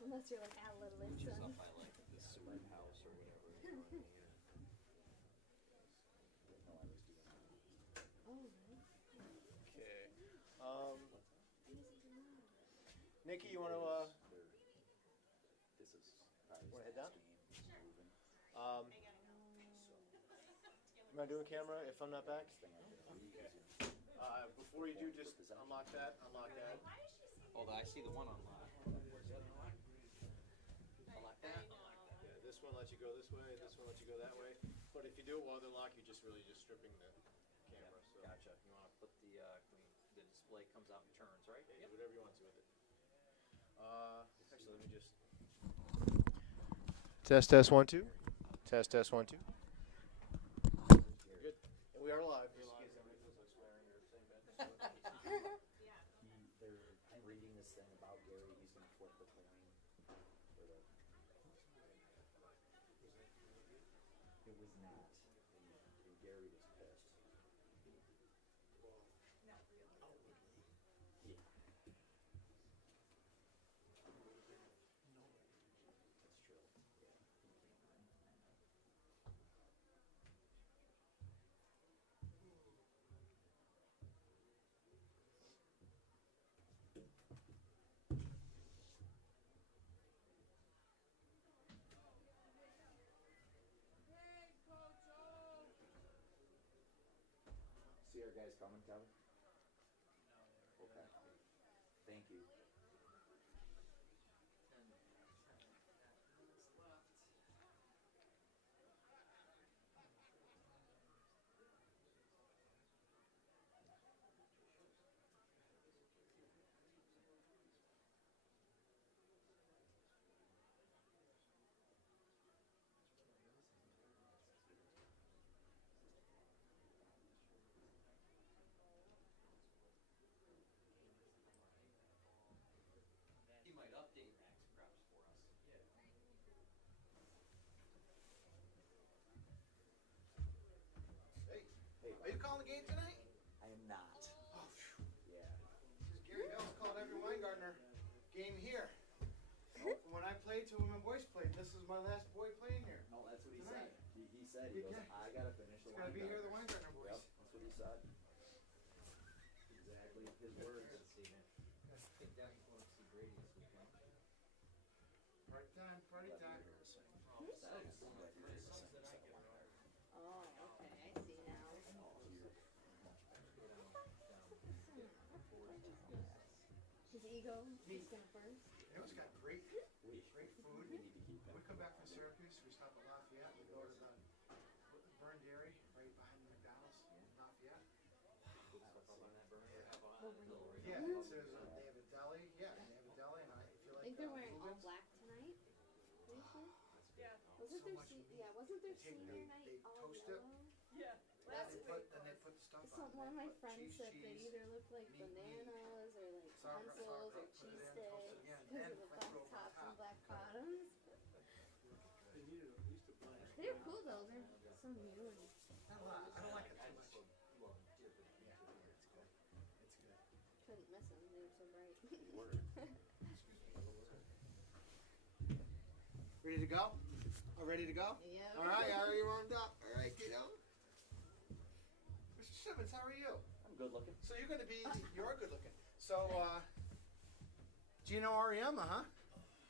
Unless you're like at Little Which is Son. up by like the sewer house or whatever. You know what I mean? Oh, really? Okay. Nikki, you want to head down? Am I doing camera if I'm not back? Okay. Before you do, just unlock that. Unlock that. Hold on, I see the one unlocked. Unlock that. Yeah, this one lets you go this way. This one lets you go that way. But if you do it while they're locked, you're just really just stripping the camera. So Gotcha. You want to put the the display comes out and turns, right? yeah, do whatever you want to with it. Actually, let me just test 1 2. Test 1 2. Good. And we are live. Just in case everybody feels like swearing or saying bad things. I'm reading this thing about Gary. He's going to flip the coin. It was not. And Gary was pissed. Yeah. That's true. Yeah. See our guys coming, Kevin? Okay. Thank you. He might update Max Preps for us. Hey, Hey, are you calling the game tonight? I am not. Oh, phew. Yeah. This is Gary Bell's called every Weingartner game here. When I played, two of my boys played. This is my last boy playing here. No, that's what he Tonight. said. He said, he goes, I got to finish the It's gotta be here, the Weingartner. Weingartner boys. Yep, that's what he said. Exactly his words. Let's see, man. I think Devin's going to see Brady this weekend. Party time, party time. Oh, okay, I see now. His ego, he's gonna first. You know, it's got great food. We come back from Syracuse, we stop at Lafayette, we go to the Burn Dairy right behind the McDonald's in Lafayette. Yeah, it says they have a deli. Yeah, they have a deli, and if you I like. think they're wearing all black tonight. Pretty sure. Yeah. Wasn't their wasn't their senior night they all toast it. yellow? Yeah. That's Then they put the stuff So on. one of my They put friends said they cheese, either look like meat, bananas or like sauerkraut, pencils or put it cheese in, sticks toast it again, because and of the flick it black over tops on and top. black bottoms. They're cool though. They're so new and I don't like it too much. couldn't miss them. They were so bright. Ready to go? All ready to go? Yeah. All right, are you warmed up? All right, get on. Mr. Simmons, how are you? I'm good looking. So you're good looking. So, Gino Ariema, huh?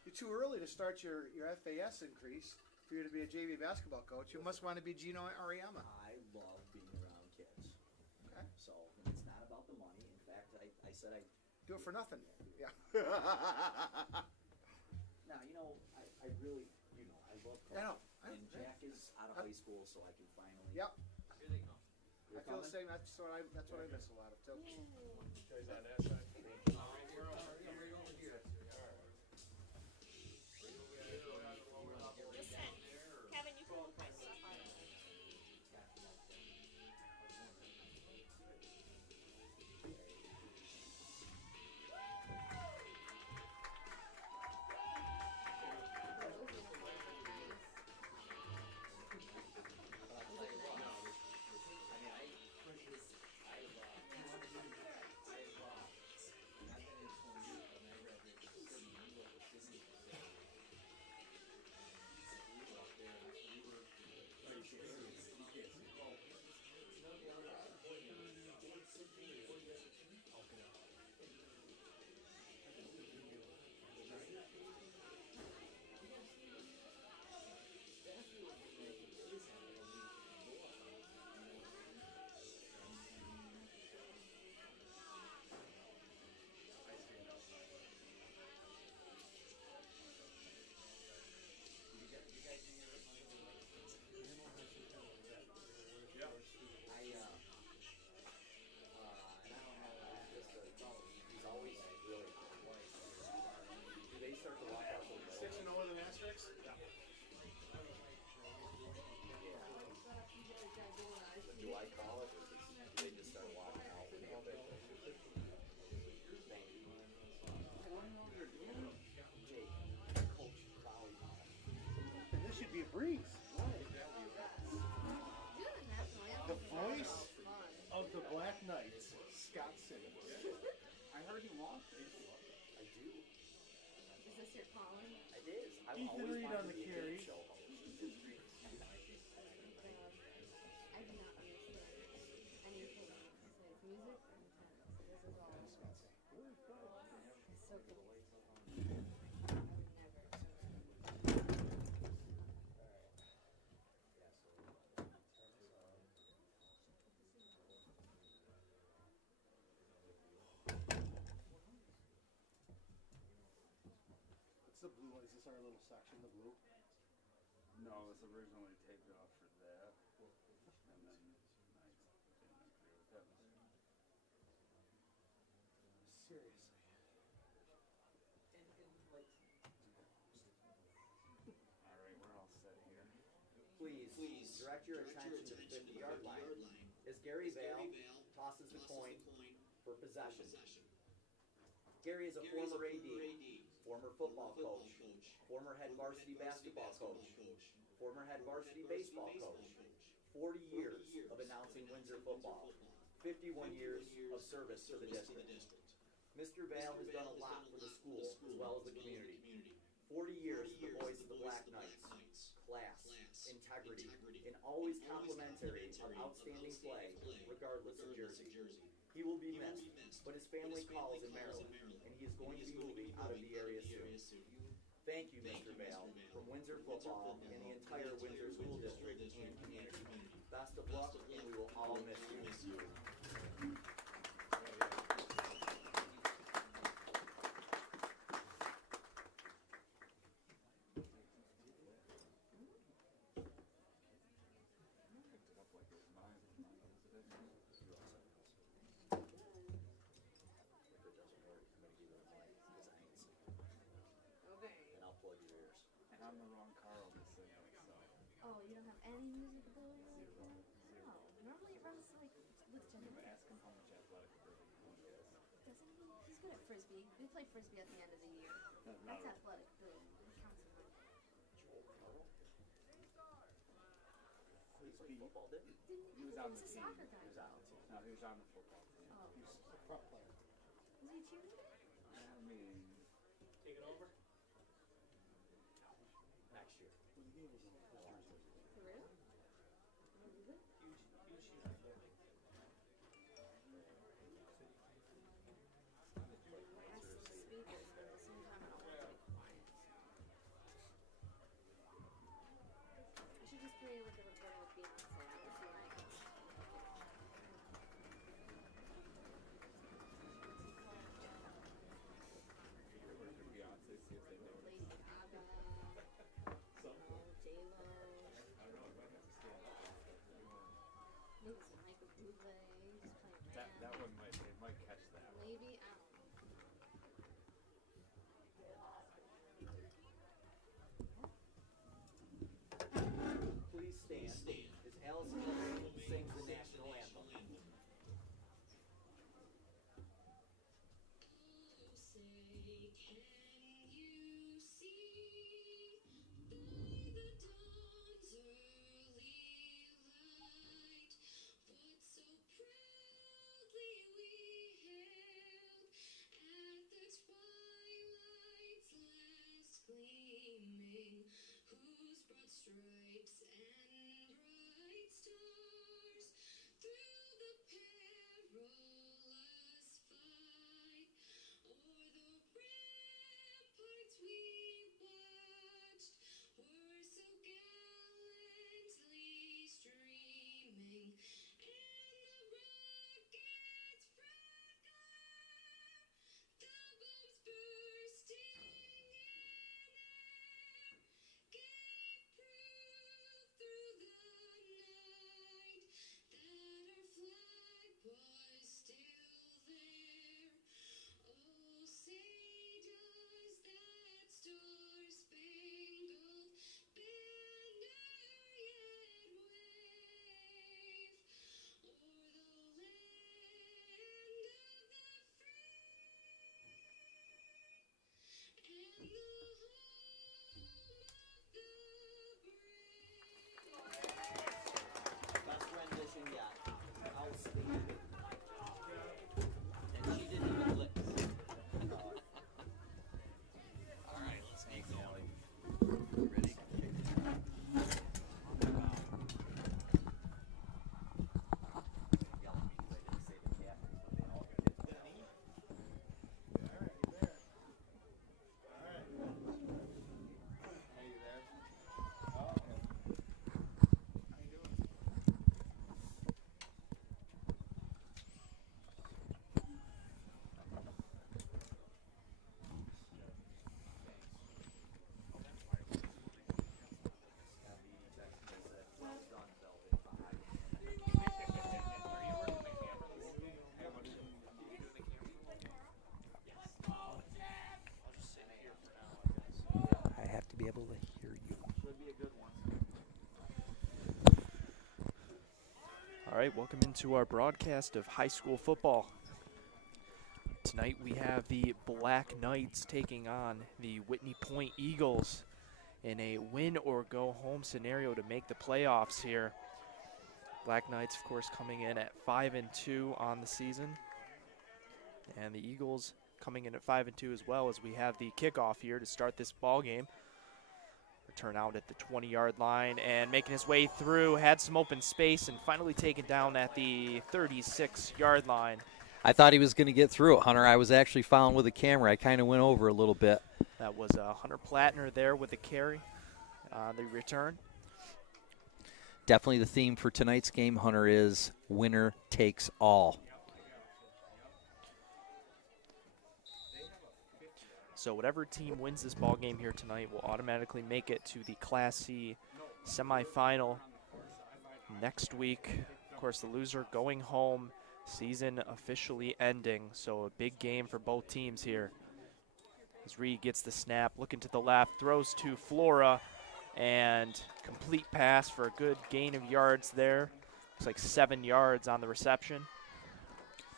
You're too early to start your FAS increase for you to be a JV basketball coach. You must want to be Gino Ariema. I love being around kids. Okay. So it's not about the money. In fact, I said I Do it for nothing. Yeah. Now, I really, I love coaching. I know. And Jack is out of high school, so I can finally. Yep. Here they come. I feel the same. That's what I miss a lot of too. Guys on that side. Kevin, you can hold my stuff on. sticks? Yeah. Do I call it, or do they just start walking out? Thank you. I want to know what you're doing. Jake, coach volleyball. And this should be a breeze. The voice of the Black Knights, Scott Simmons. I heard you want this. I do. Is this your calling? It is. I've Ethan always Reed wanted on to the be a carry. game show host. I do not understand anything besides music and tennis. This is all. It's so cool. I would never. What's the blue one? Is this our little section, the blue? No, it was originally taped off for that, and then I didn't agree with that. Seriously. All right, we're all set here. Please direct your attention to the 50-yard line as Gary Vale tosses the coin for possession. Gary is a former AD, former football coach, former head varsity basketball coach, former head varsity baseball coach, 40 years of announcing Windsor football, 51 years of service to the district. Mr. Vale has done a lot for the school as well as the community. 40 years as the voice of the Black Knights, class, integrity, and always complimentary of outstanding play regardless of jersey. He will be missed, but his family calls in Maryland, and he is going to be moving out of the area soon. Thank you, Mr. Vale, from Windsor football and the entire Windsor School District and community. Best of luck, and we will all miss you. Okay. And I'll plug your ears. And I'm the wrong Carl to sing it, so. Oh, you don't have any music ability like that? No. Normally it runs like with Jennifer. Ask him how much athletic ability he has. Doesn't he? He's good at frisbee. They play frisbee at the end of the year. That's athletic ability. It counts as much. He played football, didn't he? He was on the He's a team. soccer guy. He was on the team. No, he was on the football team. Oh. He's a prep player. Was he a cheerleader? I mean, Take it over? Next year. Well, the game was in his jersey. For real? Huge shoes. I asked him to speak this, but at the same time I don't want to be quiet. I should just play like a recording with Beyonce. I can see where I go. where could Beyonce see if they know? Lady Gaga. J-Lo. I don't know, I might have to stand up. Maybe some Michael Bublé. Just playing That one might, it might catch that. Maybe, I don't know. Please stand as Allison sings the national anthem. Stripes and bright stars through the perilous fight o'er the ramparts we watched were so gallantly streaming, and the rocket's red glare, the bombs bursting in air, gave proof through the night that our flag was still there. Oh, say does that star-spangled And she didn't even lick. All right, let's get going. Ready? I have to be able to hear you. All right, welcome into our broadcast of high school football. Tonight we have the Black Knights taking on the Whitney Point Eagles in a win or go home scenario to make the playoffs here. Black Knights, of course, coming in at 5-2 on the season, and the Eagles coming in at 5-2 as well, as we have the kickoff here to start this ball game. Return out at the 20-yard line and making his way through, had some open space and finally taken down at the 36-yard line. I thought he was going to get through it, Hunter. I was actually following with the camera. I kind of went over a little bit. That was Hunter Plattner there with the carry, the return. Definitely the theme for tonight's game, Hunter, is winner takes all. So whatever team wins this ball game here tonight will automatically make it to the Class C semifinal next week. Of course, the loser going home, season officially ending. So a big game for both teams here. As Reed gets the snap, looking to the left, throws to Flora, and complete pass for a good gain of yards there. Looks like 7 yards on the reception.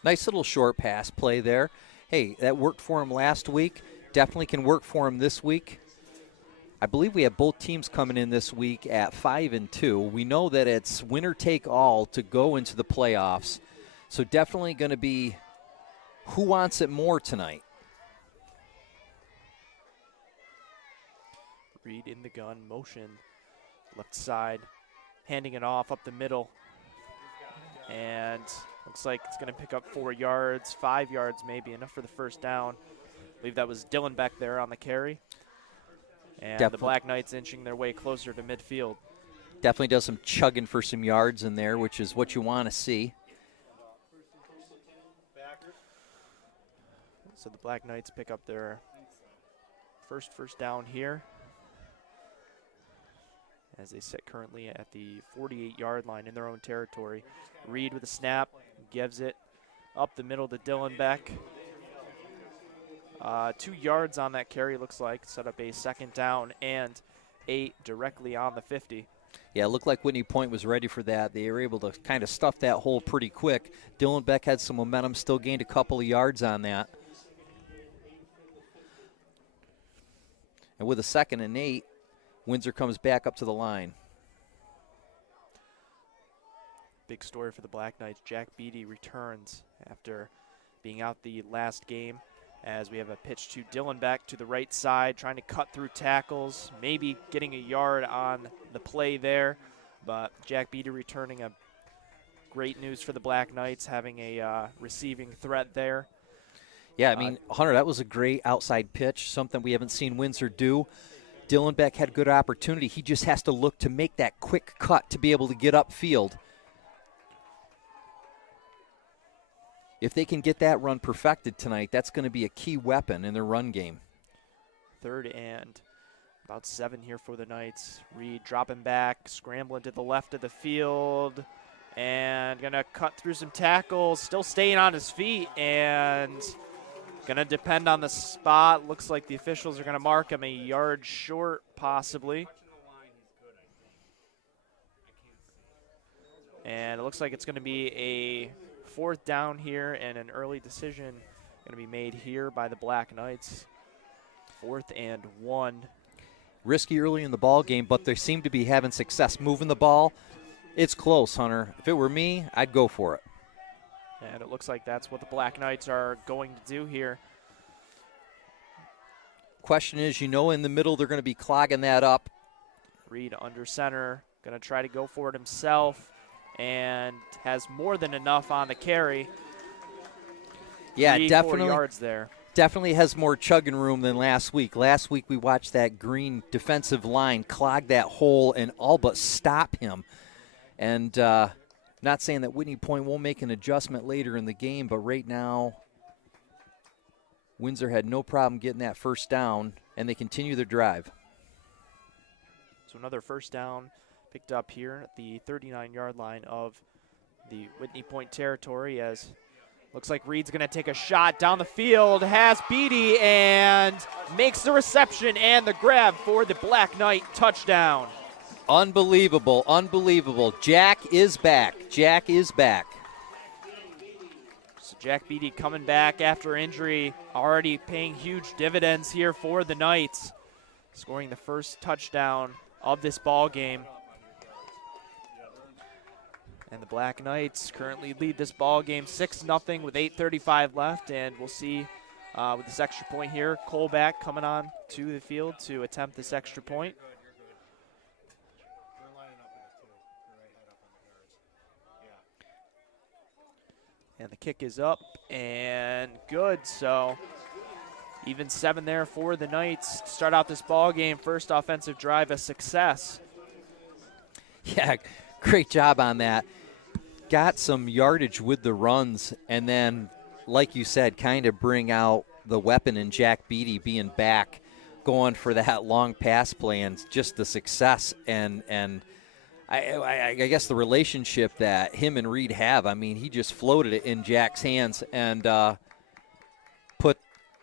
Nice little short pass play there. Hey, that worked for him last week. Definitely can work for him this week. I believe we have both teams coming in this week at 5-2. We know that it's winner take all to go into the playoffs. So definitely going to be who wants it more tonight. Reed in the gun, motion, left side, handing it off up the middle. And looks like it's going to pick up 4 yards, 5 yards maybe, enough for the first down. I believe that was Dylan back there on the carry. And the Black Knights inching their way closer to midfield. Definitely does some chugging for some yards in there, which is what you want to see. So the Black Knights pick up their first down here, as they sit currently at the 48-yard line in their own territory. Reed with a snap, gives it up the middle to Dylan Beck. 2 yards on that carry, looks like. Set up a second down and 8 directly on the 50. Yeah, it looked like Whitney Point was ready for that. They were able to kind of stuff that hole pretty quick. Dylan Beck had some momentum, still gained a couple of yards on that. And with a 2nd and 8, Windsor comes back up to the line. Big story for the Black Knights. Jack Beatty returns after being out the last game, as we have a pitch to Dylan Beck to the right side, trying to cut through tackles, maybe getting a yard on the play there. But Jack Beatty returning, a great news for the Black Knights, having a receiving threat there. Yeah, I mean, Hunter, that was a great outside pitch, something we haven't seen Windsor do. Dylan Beck had good opportunity. He just has to look to make that quick cut to be able to get upfield. If they can get that run perfected tonight, that's going to be a key weapon in their run game. 3rd and about 7 here for the Knights. Reed dropping back, scrambling to the left of the field, and going to cut through some tackles, still staying on his feet, and going to depend on the spot. Looks like the officials are going to mark him a yard short, possibly. And it looks like it's going to be a 4th down here, and an early decision going to be made here by the Black Knights. 4th and 1. Risky early in the ball game, but they seem to be having success moving the ball. It's close, Hunter. If it were me, I'd go for it. And it looks like that's what the Black Knights are going to do here. Question is, in the middle they're going to be clogging that up. Reed under center, going to try to go for it himself, and has more than enough on the carry. Yeah, 3-4 definitely. yards there. Definitely has more chugging room than last week. Last week we watched that green defensive line clog that hole and all but stop him. And not saying that Whitney Point won't make an adjustment later in the game, but right now Windsor had no problem getting that first down, and they continue their drive. So another first down picked up here at the 39-yard line of the Whitney Point territory, as looks like Reed's going to take a shot down the field, has Beatty, and makes the reception and the grab for the Black Knight touchdown. Unbelievable, unbelievable. Jack is back. Jack is back. So Jack Beatty coming back after injury, already paying huge dividends here for the Knights, scoring the first touchdown of this ball game. And the Black Knights currently lead this ball game 6-0 with 8:35 left, and we'll see with this extra point here, Colback coming on to the field to attempt this extra point. And the kick is up and good. So even 7 there for the Knights to start out this ball game. First offensive drive, a success. Yeah, great job on that. Got some yardage with the runs, and then, like you said, kind of bring out the weapon in Jack Beatty being back, going for that long pass play, and just the success and I guess the relationship that him and Reed have. I mean, he just floated it in Jack's hands and put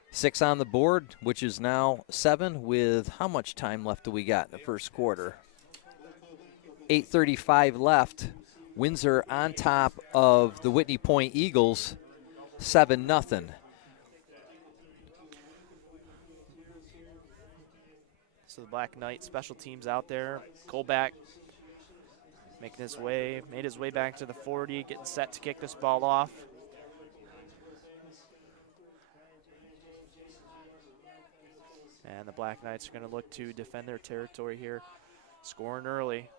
6 on the board, which is now 7 with how much time left do we got in the first quarter? 8:35 left. Windsor on top of the Whitney Point Eagles, 7-0. So the Black Knight special teams out there. Colback made his way back to the 40, getting set to kick this ball off. And the Black Knights are going to look to defend their territory here, scoring early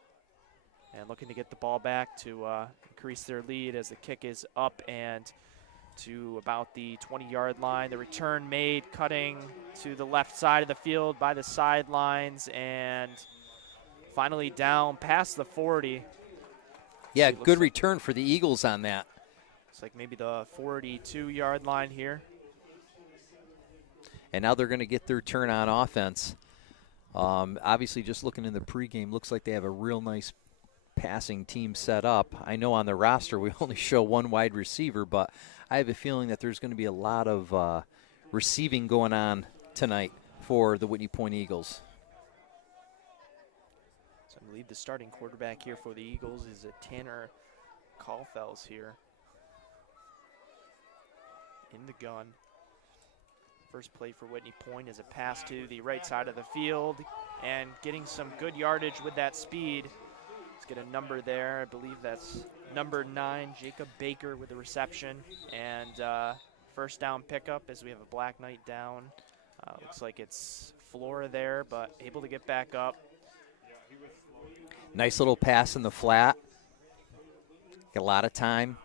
and looking to get the ball back to increase their lead as the kick is up and to about the 20-yard line. The return made, cutting to the left side of the field by the sidelines, and finally down past the 40. Yeah, good return for the Eagles on that. It's like maybe the 42-yard line here. And now they're going to get their turn on offense. Obviously, just looking in the pregame, looks like they have a real nice passing team set up. I know on the roster we only show one wide receiver, but I have a feeling that there's going to be a lot of receiving going on tonight for the Whitney Point Eagles. So I believe the starting quarterback here for the Eagles is Tanner Caulfels here in the gun. First play for Whitney Point is a pass to the right side of the field and getting some good yardage with that speed. Let's get a number there. I believe that's number 9, Jacob Baker with the reception. And first down pickup as we have a Black Knight down. Looks like it's Flora there, but able to get back up. Nice little pass in the flat. Get a lot of time.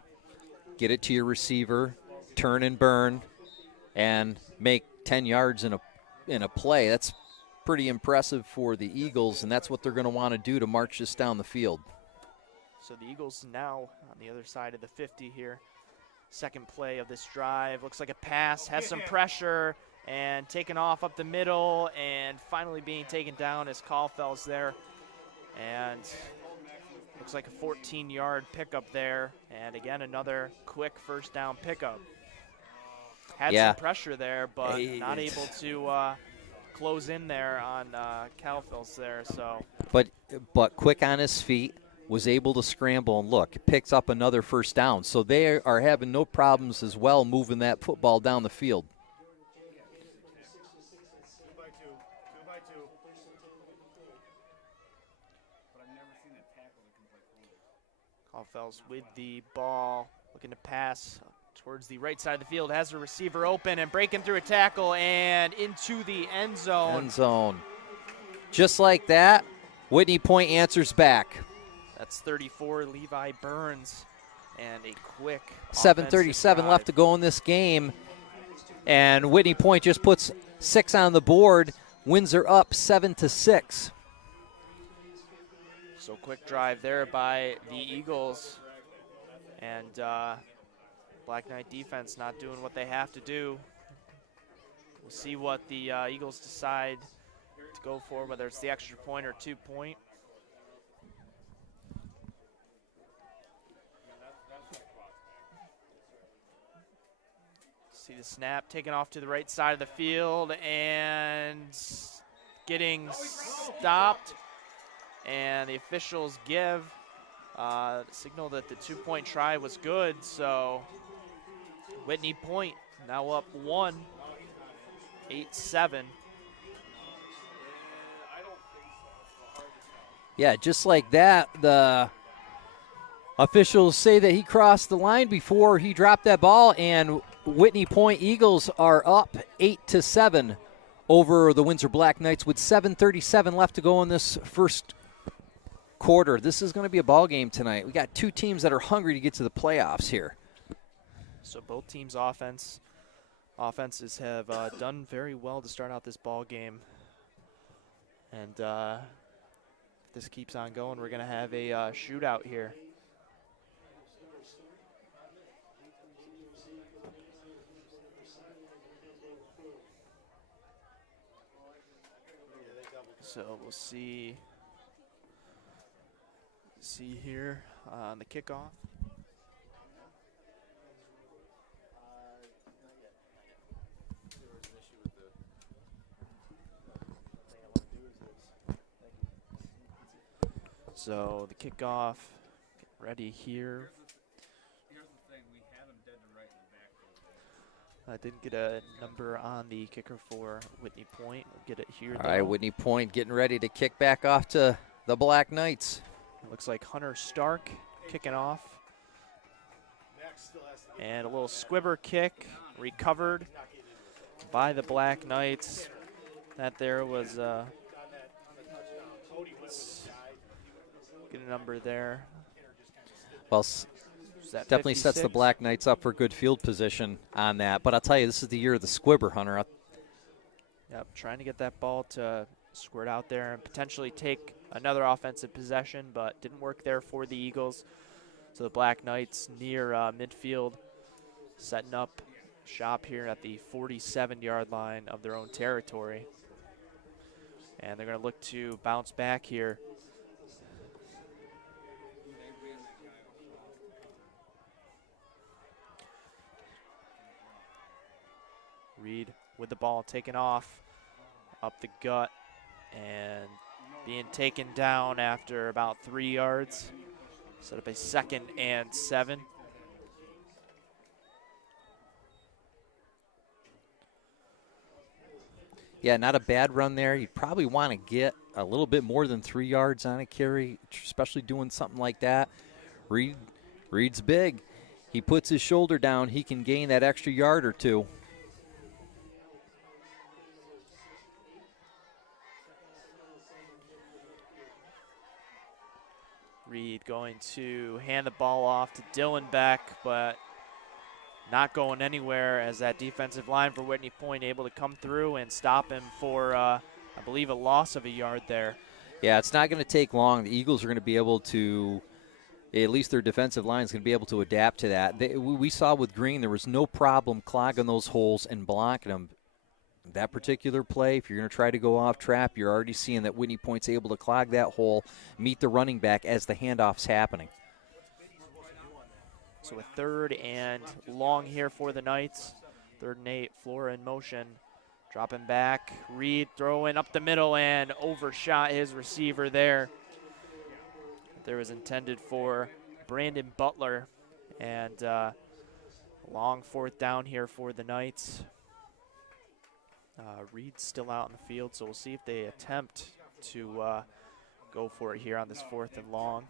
Get it to your receiver. Turn and burn. And make 10 yards in a play. That's pretty impressive for the Eagles, and that's what they're going to want to do to march this down the field. So the Eagles now on the other side of the 50 here. Second play of this drive. Looks like a pass, has some pressure, and taken off up the middle, and finally being taken down as Caulfels there. And looks like a 14-yard pickup there. And again, another quick first down pickup. Had some pressure there, but not able to close in there on Caulfels there. So, but quick on his feet, was able to scramble, and look, picks up another first down. So they are having no problems as well moving that football down the field. 2 by 2. But I've never seen a tackle that can play quarterback. Caulfels with the ball Looking to pass towards the right side of the field. Has a receiver open and breaking through a tackle and into the end zone. End zone. Just like that, Whitney Point answers back. That's 34, Levi Burns. And a quick 7:37 left to go in this game. And Whitney Point just puts 6 on the board. Windsor up 7-6. So quick drive there by the Eagles. And Black Knight defense not doing what they have to do. We'll see what the Eagles decide to go for, whether it's the extra point or 2-point. See the snap taken off to the right side of the field and getting stopped. And the officials give signal that the 2-point try was good. So Whitney Point now up 1, 8-7. Yeah, just like that, the officials say that he crossed the line before he dropped that ball, and Whitney Point Eagles are up 8-7 over the Windsor Black Knights with 7:37 left to go in this first quarter. This is going to be a ball game tonight. We got two teams that are hungry to get to the playoffs here. So both teams' offenses have done very well to start out this ball game. And if this keeps on going, we're going to have a shootout here. So we'll see here on the kickoff. So the kickoff, get ready here. Here's the thing, we had him dead to right in the backfield. I didn't get a number on the kicker for Whitney Point. We'll get it here. All right, Whitney Point getting ready to kick back off to the Black Knights. It looks like Hunter Stark kicking off. And a little squibber kick recovered by the Black Knights. That there was get a number there. Well, definitely 56? sets the Black Knights up for good field position on that. But I'll tell you, this is the year of the squibber, Hunter. Yep, trying to get that ball to squirt out there and potentially take another offensive possession, but didn't work there for the Eagles. So the Black Knights near midfield, setting up shop here at the 47-yard line of their own territory. And they're going to look to bounce back here. Reed with the ball taken off, up the gut, and being taken down after about 3 yards. Set up a 2nd and 7. Yeah, not a bad run there. You probably want to get a little bit more than 3 yards on a carry, especially doing something like that. Reed's big. He puts his shoulder down. He can gain that extra yard or two. Reed going to hand the ball off to Dylan Beck, but not going anywhere as that defensive line for Whitney Point able to come through and stop him for, I believe, a loss of a yard there. Yeah, it's not going to take long. The Eagles are going to be able to, at least their defensive line is going to be able to adapt to that. We saw with Green there was no problem clogging those holes and blocking them. That particular play, if you're going to try to go off trap, you're already seeing that Whitney Point's able to clog that hole, meet the running back as the handoff's happening. So a 3rd and long here for the Knights. 3rd and 8, Flora in motion. Dropping back, Reed throwing up the middle and overshot his receiver there. There was intended for Brandon Butler. And long 4th down here for the Knights. Reed's still out in the field, so we'll see if they attempt to go for it here on this 4th and long.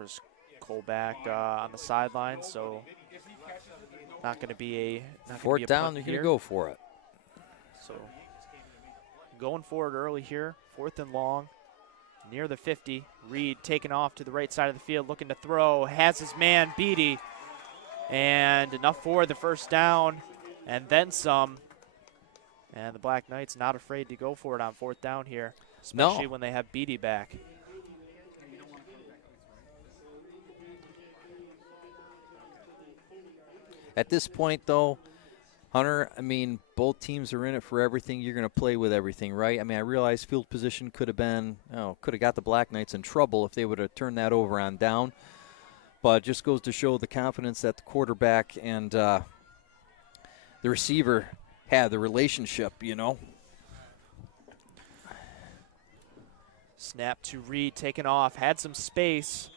course, Colback on the sideline, so not going to be a fourth down. They're going to go for it. So going forward early here, 4th and long, near the 50. Reed taking off to the right side of the field, looking to throw, has his man Beatty, and enough for the first down, and then some. And the Black Knights not afraid to go for it on 4th down here, especially when they have Beatty back. At this point, though, Hunter, I mean, both teams are in it for everything. You're going to play with everything, right? I mean, I realize field position could have got the Black Knights in trouble if they would have turned that over on down. But it just goes to show the confidence that the quarterback and the receiver have, the relationship, you know. Snap to Reed, taken off, had some space.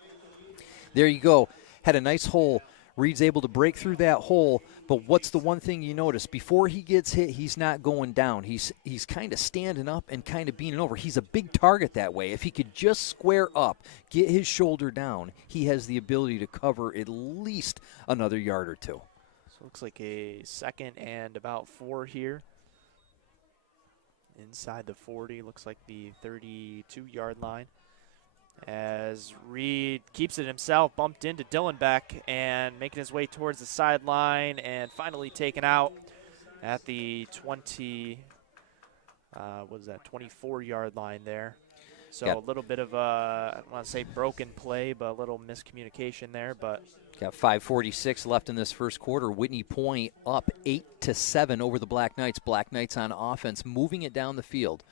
There you go. Had a nice hole. Reed's able to break through that hole, but what's the one thing you notice? Before he gets hit, he's not going down. He's kind of standing up and kind of beaning over. He's a big target that way. If he could just square up, get his shoulder down, he has the ability to cover at least another yard or two. So it looks like a 2nd and about 4 here. Inside the 40, looks like the 32-yard line. As Reed keeps it himself, bumped into Dylan Beck and making his way towards the sideline and finally taken out at the 24-yard line there. So a little bit of a, I don't want to say broken play, but a little miscommunication there. But got 5:46 left in this first quarter. Whitney Point up 8-7 over the Black Knights. Black Knights on offense, moving it down the field.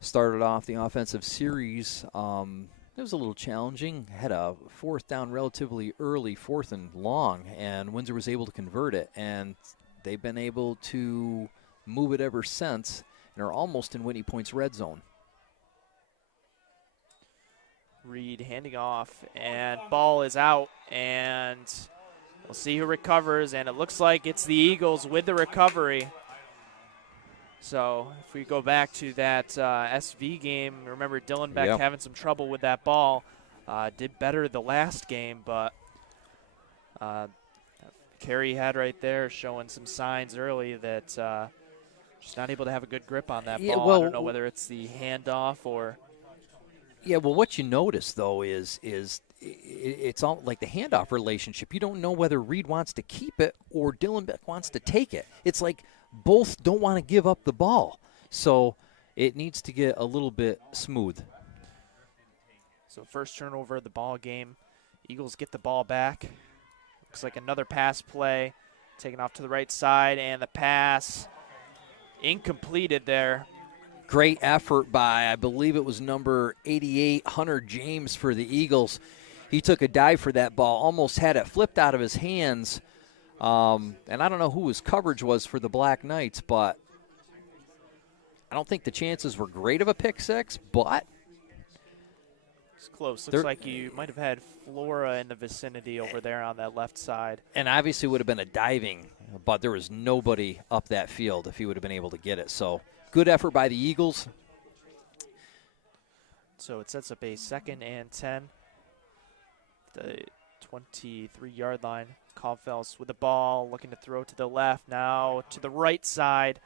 Started off the offensive series. It was a little challenging. Had a 4th down relatively early, 4th and long, and Windsor was able to convert it. And they've been able to move it ever since and are almost in Whitney Point's red zone. Reed handing off, and ball is out, and we'll see who recovers, and it looks like it's the Eagles with the recovery. So if we go back to that SV game, remember Dylan Beck having some trouble with that ball. Did better the last game, but carry he had right there showing some signs early that just not able to have a good grip on that ball. Well, I don't know whether it's the handoff or... Yeah, well, what you notice, though, is it's all like the handoff relationship. You don't know whether Reed wants to keep it or Dylan Beck wants to take it. It's like both don't want to give up the ball. So it needs to get a little bit smooth. So first turnover of the ball game. Eagles get the ball back. Looks like another pass play. Taken off to the right side, and the pass incompleted there. Great effort by, I believe it was number 88, Hunter James for the Eagles. He took a dive for that ball, almost had it flipped out of his hands. And I don't know who his coverage was for the Black Knights, but I don't think the chances were great of a pick six, but it's close. Looks like you might have had Flora in the vicinity over there on that left side. And obviously would have been a diving, but there was nobody up that field if he would have been able to get it. So good effort by the Eagles. So it sets up a 2nd and 10. The 23-yard line. Kaufels with the ball, looking to throw to the left, now to the right side.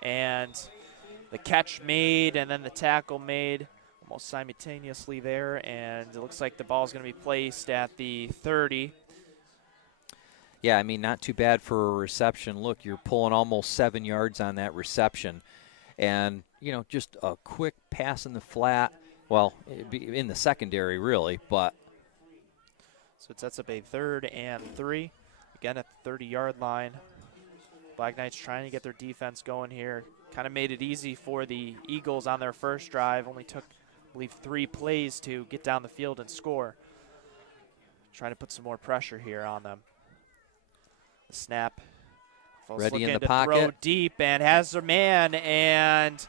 And the catch made and then the tackle made almost simultaneously there. And it looks like the ball is going to be placed at the 30. Yeah, I mean, not too bad for a reception. Look, you're pulling almost 7 yards on that reception. And, you know, just a quick pass in the flat. Well, it'd be in the secondary, really, but. So it sets up a 3rd and 3. Again, at the 30-yard line. Black Knights trying to get their defense going here. Kind of made it easy for the Eagles on their first drive. Only took, I believe, 3 plays to get down the field and score. Trying to put some more pressure here on them. The snap. Ready in the to pocket. Throw deep and has their man, and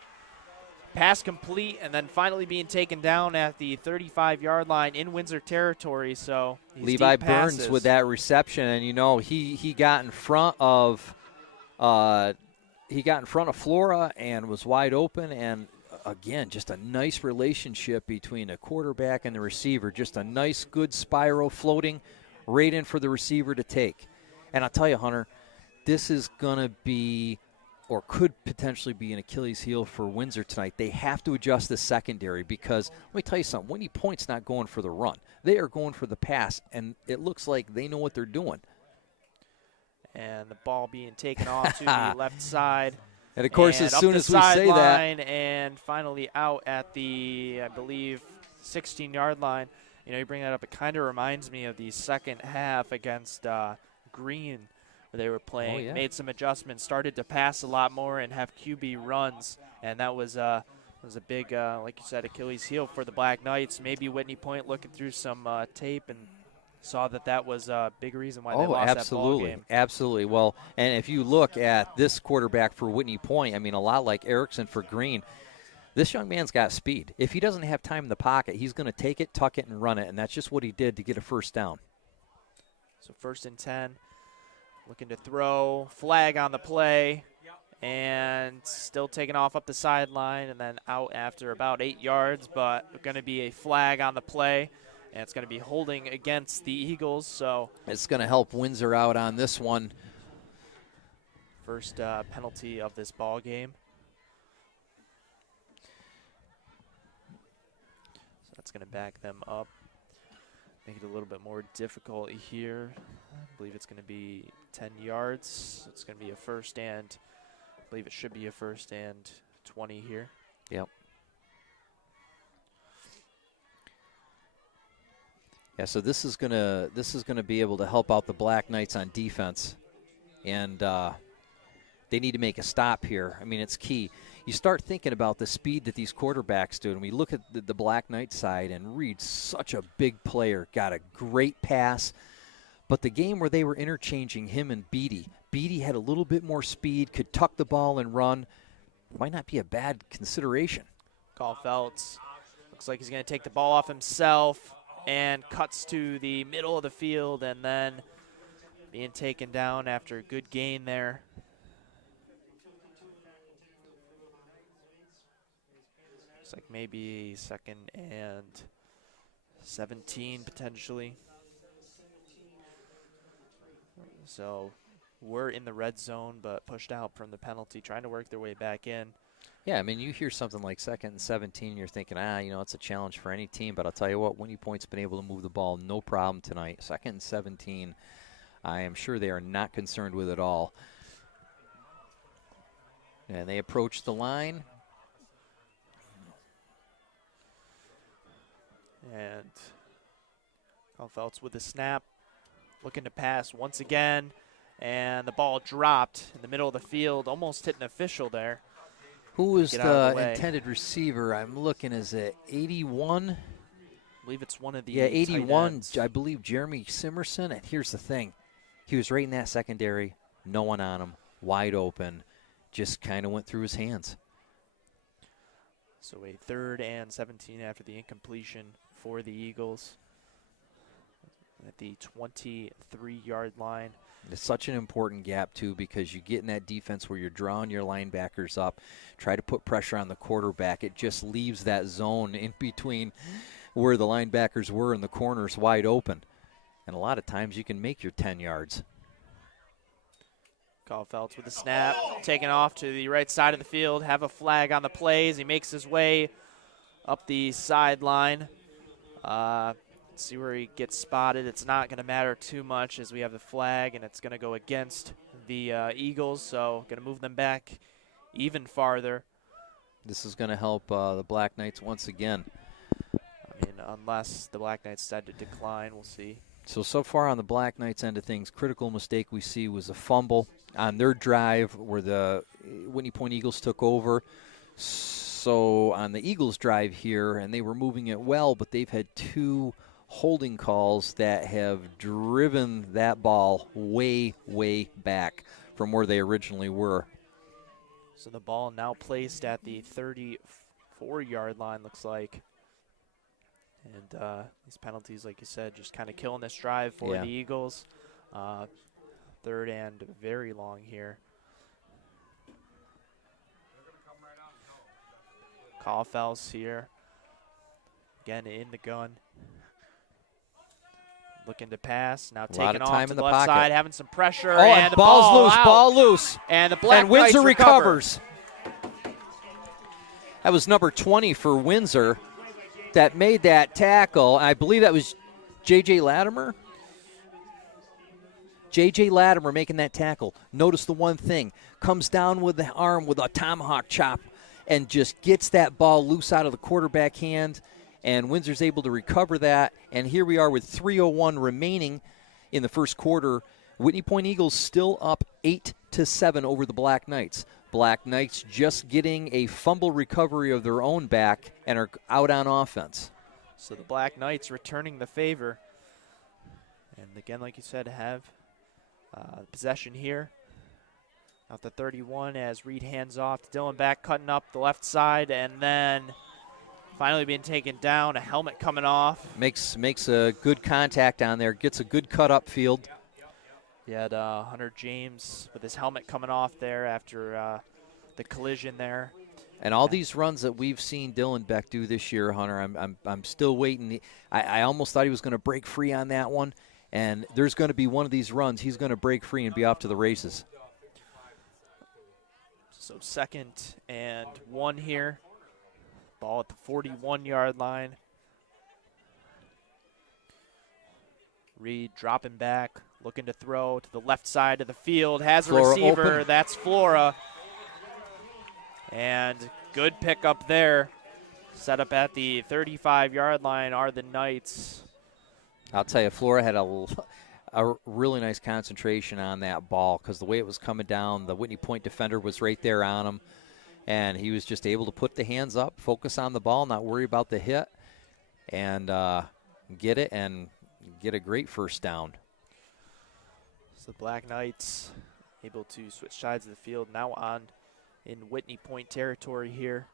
pass complete, and then finally being taken down at the 35-yard line in Windsor territory. So Levi Burns with that reception, and you know he got in front of Flora and was wide open, and again, just a nice relationship between the quarterback and the receiver. Just a nice, good spiral floating right in for the receiver to take. And I'll tell you, Hunter, this is going to be or could potentially be an Achilles heel for Windsor tonight. They have to adjust the secondary because, let me tell you something, Whitney Point's not going for the run. They are going for the pass, and it looks like they know what they're doing. And the ball being taken off to the left side. And, of course, as soon as we say that. And finally out at the, I believe, 16-yard line. You know, you bring that up, it kind of reminds me of the second half against Green, where they were playing, made some adjustments, started to pass a lot more and have QB runs. And that was a big, like you said, Achilles heel for the Black Knights. Maybe Whitney Point looking through some tape and saw that was a big reason why they lost that ball game. Absolutely. Well, and if you look at this quarterback for Whitney Point, I mean, a lot like Erickson for Green, this young man's got speed. If he doesn't have time in the pocket, he's going to take it, tuck it, and run it, and that's just what he did to get a first down. So 1st and 10, looking to throw, flag on the play, and still taking off up the sideline and then out after about 8 yards, but going to be a flag on the play. And it's going to be holding against the Eagles, so it's going to help Windsor out on this one. First penalty of this ball game. So that's going to back them up, make it a little bit more difficult here. I believe it's going to be 10 yards. So it's going to be a first and, I believe it should be a 1st and 20 here. Yep. Yeah, so this is gonna be able to help out the Black Knights on defense, and they need to make a stop here. I mean, it's key. You start thinking about the speed that these quarterbacks do, and we look at the Black Knight side, and Reed's such a big player, got a great pass, but the game where they were interchanging him and Beatty had a little bit more speed, could tuck the ball and run. Might not be a bad consideration. Carl Feltz looks like he's going to take the ball off himself and cuts to the middle of the field and then being taken down after a good gain there. Looks like maybe 2nd and 17 potentially. So we're in the red zone but pushed out from the penalty, trying to work their way back in. Yeah, I mean, you hear something like 2nd and 17, you're thinking, it's a challenge for any team. But I'll tell you what, Whitney Point's been able to move the ball no problem tonight. 2nd and 17, I am sure they are not concerned with it all. And they approach the line. And Carl Feltz with the snap, looking to pass once again. And the ball dropped in the middle of the field, almost hit an official there. Who was the intended receiver? I'm looking, is it 81? I believe it's one of the 81, I believe Jeremy Simerson. And here's the thing. He was right in that secondary, no one on him, wide open, just kind of went through his hands. So a 3rd and 17 after the incompletion for the Eagles at the 23-yard line. It's such an important gap, too, because you get in that defense where you're drawing your linebackers up, try to put pressure on the quarterback. It just leaves that zone in between where the linebackers were and the corners wide open. And a lot of times you can make your 10 yards. Carl Feltz with the snap, taken off to the right side of the field, have a flag on the play as he makes his way up the sideline. See where he gets spotted. It's not going to matter too much as we have the flag, and it's going to go against the Eagles, so going to move them back even farther. This is going to help the Black Knights once again. I mean, unless the Black Knights decide to decline, we'll see. So far on the Black Knights end of things, critical mistake we see was a fumble on their drive where the Whitney Point Eagles took over. So on the Eagles drive here, and they were moving it well, but they've had 2 holding calls that have driven that ball way, way back from where they originally were. So the ball now placed at the 34-yard line, looks like. And these penalties, like you said, just kind of killing this drive for the Eagles. 3rd and very long here. Kaufels here. Again in the gun. Looking to pass. Now taking off to the left side, having some pressure. Oh, and the ball's loose. out. Ball loose. And the Black and Windsor Knights recover. recovers. That was number 20 for Windsor that made that tackle. I believe that was J.J. Latimer. J.J. Latimer making that tackle. Notice the one thing. Comes down with the arm with a tomahawk chop and just gets that ball loose out of the quarterback hand. And Windsor's able to recover that. And here we are with 3:01 remaining in the first quarter. Whitney Point Eagles still up 8-7 over the Black Knights. Black Knights just getting a fumble recovery of their own back and are out on offense. So the Black Knights returning the favor. And again, like you said, have possession here. Out the 31 as Reed hands off to Dylan Beck, cutting up the left side, and then finally being taken down. A helmet coming off. Makes a good contact on there. Gets a good cut up field. You had Hunter James with his helmet coming off there after the collision there. And all these runs that we've seen Dylan Beck do this year, Hunter, I'm still waiting. I almost thought he was going to break free on that one. And there's going to be one of these runs. He's going to break free and be off to the races. So 2nd and 1 here. Ball at the 41-yard line. Reed dropping back, looking to throw to the left side of the field. Has a receiver. Open. That's Flora. And good pickup there. Set up at the 35-yard line are the Knights. I'll tell you, Flora had a really nice concentration on that ball because the way it was coming down, the Whitney Point defender was right there on him, and he was just able to put the hands up, focus on the ball, not worry about the hit, and get it and get a great first down. So the Black Knights able to switch sides of the field, now on in Whitney Point territory here.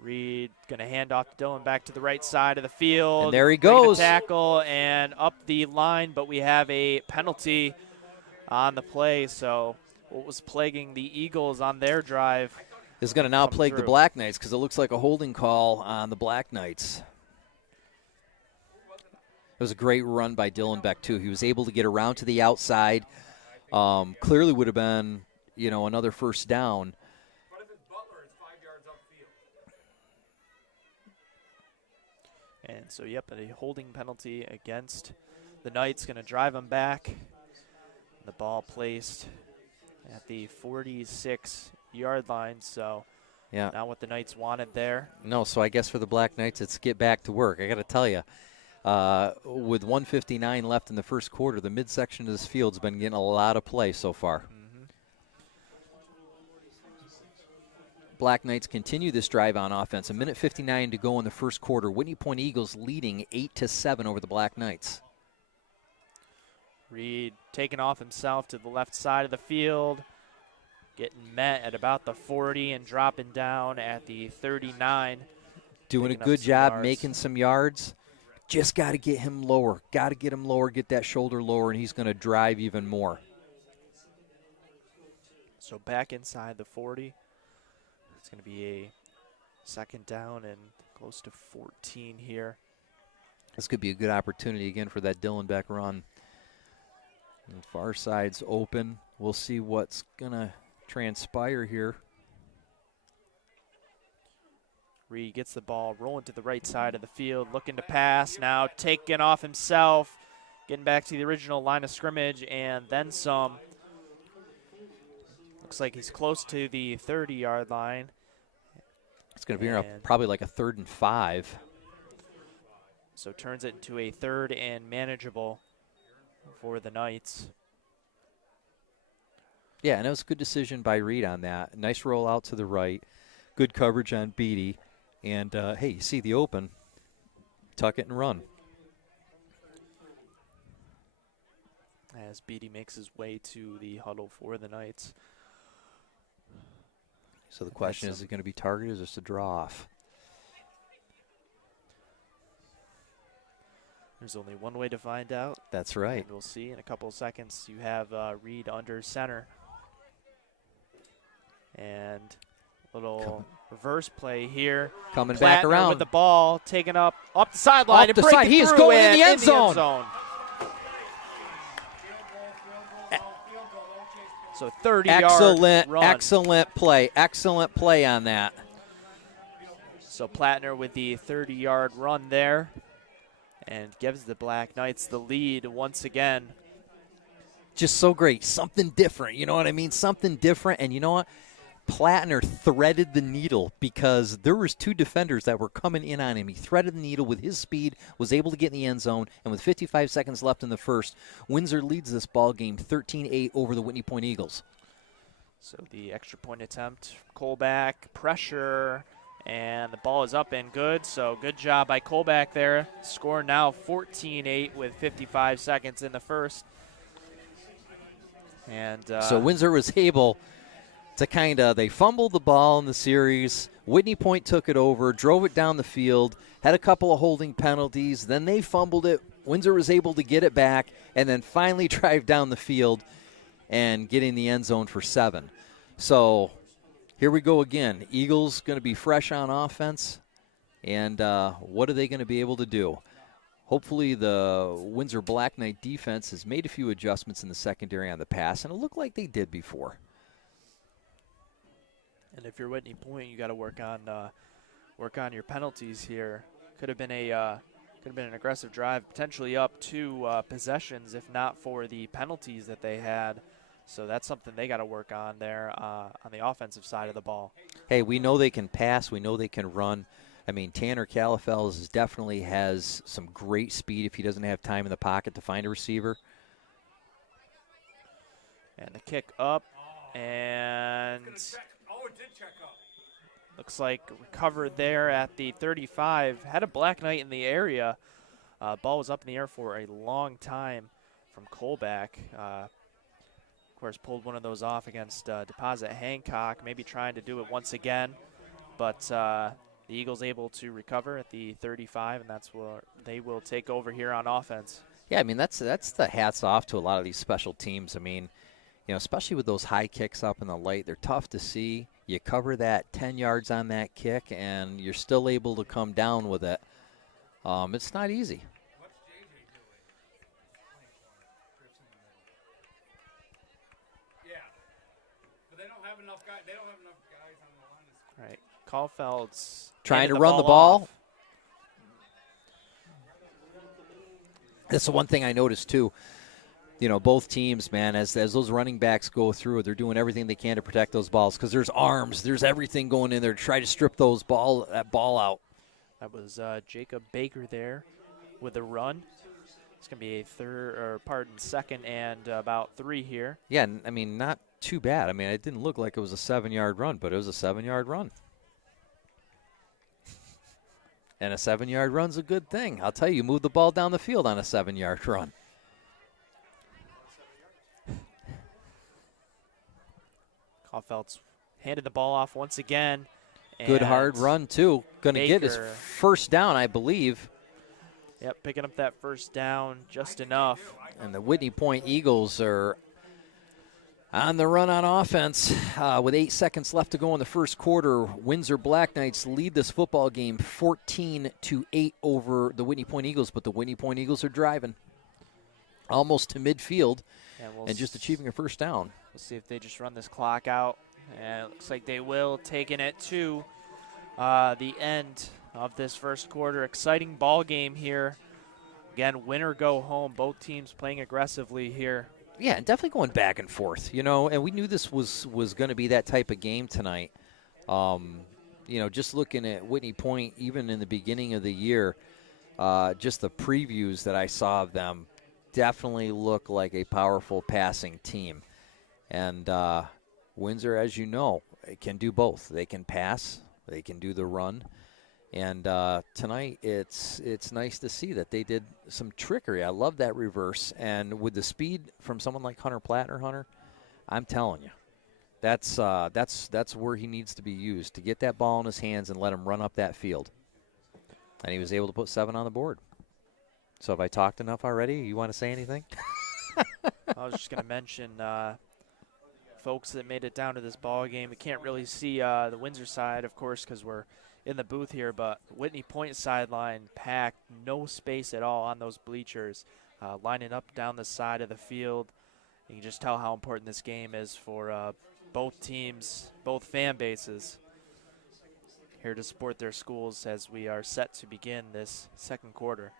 Reed going to hand off to Dylan back to the right side of the field. And there he goes. Tackle and up the line, but we have a penalty on the play. So what was plaguing the Eagles on their drive is going to now plague the Black Knights because it looks like a holding call on the Black Knights. It was a great run by Dylan Beck, too. He was able to get around to the outside. Clearly would have been, another first down. And so, a holding penalty against the Knights. Going to drive them back. The ball placed at the 46-yard line. So, yeah, not what the Knights wanted there. No, so I guess for the Black Knights, it's get back to work. I got to tell you, with 1:59 left in the first quarter, the midsection of this field's been getting a lot of play so far. Black Knights continue this drive on offense. 1:59 to go in the first quarter. Whitney Point Eagles leading 8-7 over the Black Knights. Reed taking off himself to the left side of the field, getting met at about the 40 and dropping down at the 39. Doing a good job making some yards. Just got to get him lower. Got to get him lower, get that shoulder lower, and he's going to drive even more. So back inside the 40. It's going to be a 2nd down and close to 14 here. This could be a good opportunity again for that Dylan Beck run. And far side's open. We'll see what's going to transpire here. Reed gets the ball rolling to the right side of the field, looking to pass. Now taking off himself, getting back to the original line of scrimmage, and then some. Looks like he's close to the 30-yard line. It's going to be probably like a 3rd and 5. So turns it into a 3rd and manageable for the Knights. Yeah, and it was a good decision by Reed on that. Nice roll out to the right. Good coverage on Beatty. And, hey, you see the open. Tuck it and run. As Beatty makes his way to the huddle for the Knights. So the question is it going to be targeted or just a draw off? There's only one way to find out. That's right. And we'll see in a couple of seconds. You have Reed under center. And Little reverse play here. Coming back Plattner around with the ball, taken up the sideline. Off the side. He is going in the end zone. So 30-yard run. Excellent play on that. So Plattner with the 30-yard run there and gives the Black Knights the lead once again. Just so great. Something different. You know what I mean? Something different. And you know what? Plattner threaded the needle because there was 2 defenders that were coming in on him. He threaded the needle with his speed, was able to get in the end zone, and with 55 seconds left in the first, Windsor leads this ball game 13-8 over the Whitney Point Eagles. So the extra point attempt, Colback, pressure, and the ball is up and good. So good job by Colback there. Score now 14-8 with 55 seconds in the first. And so Windsor was able to they fumbled the ball in the series. Whitney Point took it over, drove it down the field, had a couple of holding penalties. Then they fumbled it. Windsor was able to get it back and then finally drive down the field and get in the end zone for 7. So here we go again. Eagles going to be fresh on offense. And what are they going to be able to do? Hopefully the Windsor Black Knight defense has made a few adjustments in the secondary on the pass, and it looked like they did before. And if you're Whitney Point, you got to work on your penalties here. Could have been an aggressive drive, potentially up 2 possessions, if not for the penalties that they had. So that's something they got to work on there on the offensive side of the ball. Hey, we know they can pass. We know they can run. I mean, Tanner Calafels definitely has some great speed if he doesn't have time in the pocket to find a receiver. And the kick up, and looks like recovered there at the 35. Had a Black Knight in the area. Ball was up in the air for a long time from Colback. Of course, pulled one of those off against Deposit Hancock, maybe trying to do it once again. But the Eagles able to recover at the 35, and that's where they will take over here on offense. Yeah, I mean, that's the hats off to a lot of these special teams. I mean, you know, especially with those high kicks up in the light, they're tough to see. You cover that 10 yards on that kick, and you're still able to come down with it. It's not easy. Right. Caulfield's trying to run the ball. Off. That's the one thing I noticed, too. You know, both teams, man, as those running backs go through, they're doing everything they can to protect those balls because there's arms, there's everything going in there to try to strip that ball out. That was Jacob Baker there with a run. It's going to be a second and about 3 here. Yeah, I mean, not too bad. I mean, it didn't look like it was a 7-yard run, but it was a 7-yard run. And a 7-yard run's a good thing. I'll tell you, move the ball down the field on a 7-yard run. Caulfield's handed the ball off once again. Good hard run, too. Going to get his first down, I believe. Yep, picking up that first down just enough. And the Whitney Point Eagles are on the run on offense. With 8 seconds left to go in the first quarter, Windsor Black Knights lead this football game 14-8 over the Whitney Point Eagles, but the Whitney Point Eagles are driving almost to midfield and just achieving a first down. We'll see if they just run this clock out. And it looks like they will, taking it to the end of this first quarter. Exciting ball game here. Again, win or go home. Both teams playing aggressively here. Yeah, and definitely going back and forth, you know, and we knew this was going to be that type of game tonight. You know, just looking at Whitney Point, even in the beginning of the year, just the previews that I saw of them definitely look like a powerful passing team. And Windsor, as you know, can do both. They can pass, they can do the run. And tonight, it's nice to see that they did some trickery. I love that reverse. And with the speed from someone like Hunter Plattner, Hunter, I'm telling you, that's where he needs to be used, to get that ball in his hands and let him run up that field. And he was able to put 7 on the board. So have I talked enough already? You want to say anything? I was just going to mention folks that made it down to this ball game. We can't really see the Windsor side, of course, because we're in the booth here, but Whitney Point sideline packed, no space at all on those bleachers, lining up down the side of the field. You can just tell how important this game is for both teams, both fan bases, here to support their schools as we are set to begin this second quarter.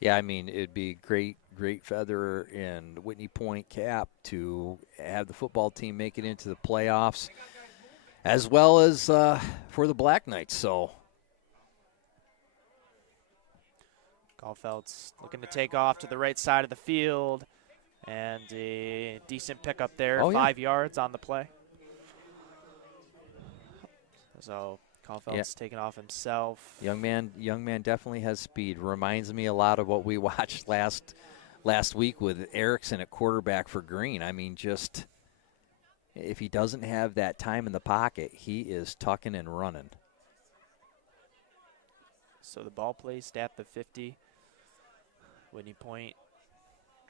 Yeah, I mean, it'd be great feather in Whitney Point cap to have the football team make it into the playoffs, as well as for the Black Knights. So Caulfield's looking to take off to the right side of the field, and a decent pickup there, 5 yards on the play. So Caulfield's taking off himself. Young man definitely has speed. Reminds me a lot of what we watched last week with Erickson at quarterback for Green. I mean, just if he doesn't have that time in the pocket, he is tucking and running. So the ball placed at the 50. Whitney Point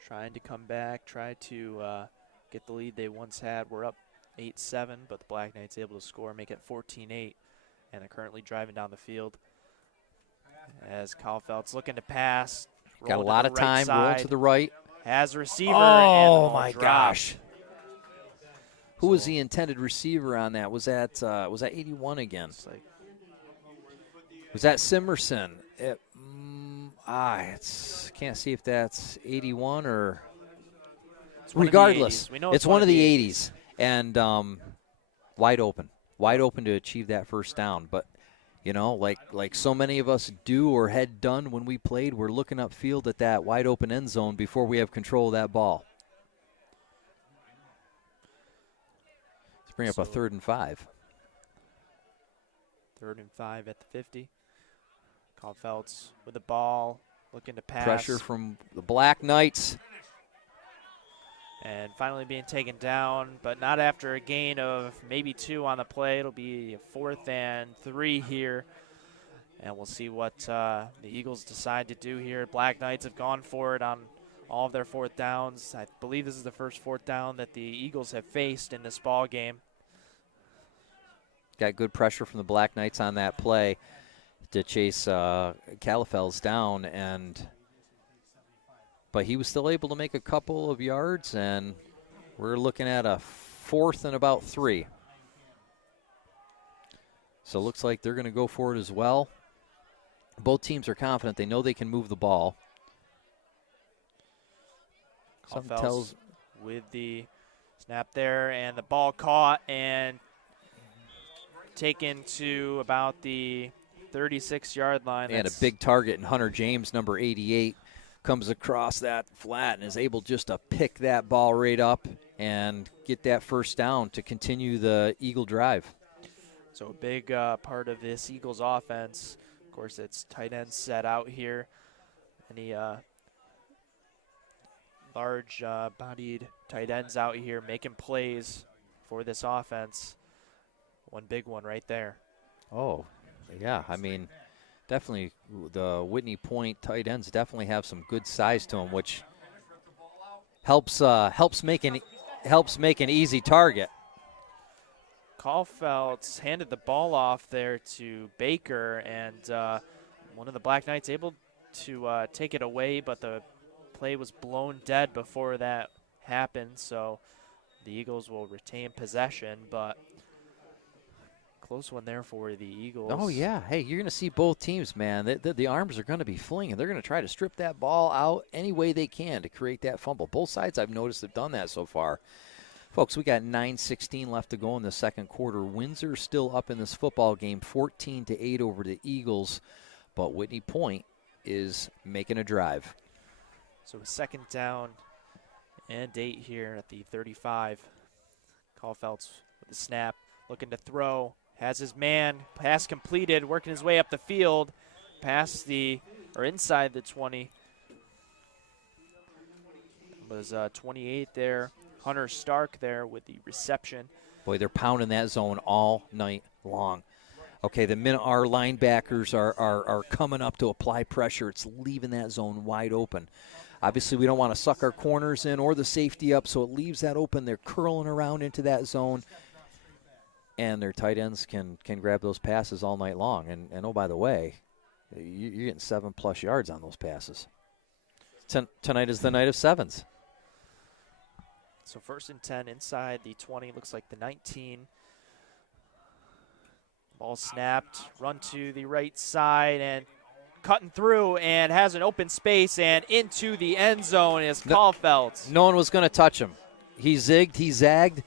trying to come back, try to get the lead they once had. We're up 8-7, but the Black Knights able to score, make it 14-8. And they're currently driving down the field as Caulfield's looking to pass. Got a lot of time, roll to the right. Has a receiver. Oh, and my gosh. Who was the intended receiver on that? Was that 81 again? Was that Simerson? Can't see if that's 81 or. Regardless, it's one of the 80s. And wide open to achieve that first down. But, you know, like so many of us do or had done when we played, we're looking upfield at that wide open end zone before we have control of that ball. Let's bring up a 3rd and 5. 3rd and 5 at the 50. Caulfield's with the ball, looking to pass. Pressure from the Black Knights. And finally being taken down, but not after a gain of maybe 2 on the play. It'll be a 4th and 3 here. And we'll see what the Eagles decide to do here. Black Knights have gone for it on all of their 4th downs. I believe this is the first 4th down that the Eagles have faced in this ball game. Got good pressure from the Black Knights on that play to chase Calafels down, but he was still able to make a couple of yards, and we're looking at a 4th and about 3. So it looks like they're going to go for it as well. Both teams are confident. They know they can move the ball. Something tells with the snap there, and the ball caught and taken to about the 36-yard line. And a big target, and Hunter James, number 88, comes across that flat and is able just to pick that ball right up and get that first down to continue the Eagle drive. So a big part of this Eagles offense, of course, it's tight end set out here. Any large-bodied tight ends out here making plays for this offense. One big one right there. Oh, yeah. I mean, definitely the Whitney Point tight ends definitely have some good size to them, which helps make an easy target. Caulfield's handed the ball off there to Baker, and one of the Black Knights able to take it away, but the play was blown dead before that happened, so the Eagles will retain possession, but close one there for the Eagles. Oh, yeah. Hey, you're going to see both teams, man. The arms are going to be flinging. They're going to try to strip that ball out any way they can to create that fumble. Both sides, I've noticed, have done that so far. Folks, we got 9:16 left to go in the second quarter. Windsor still up in this football game, 14-8 over the Eagles, but Whitney Point is making a drive. So a 2nd down and 8 here at the 35. Caulfield's with the snap, looking to throw. Has his man, pass completed, working his way up the field, past inside the 20. It was 28 there. Hunter Stark there with the reception. Boy, they're pounding that zone all night long. Okay, the minute our linebackers are coming up to apply pressure, it's leaving that zone wide open. Obviously, we don't want to suck our corners in or the safety up, so it leaves that open. They're curling around into that zone, and their tight ends can grab those passes all night long. And oh, by the way, you're getting 7+ yards on those passes. Tonight is the night of sevens. So 1st and 10 inside the 20, looks like the 19. Ball snapped, run to the right side, and cutting through, and has an open space, and into the end zone is Caulfield. No one was going to touch him. He zigged, he zagged,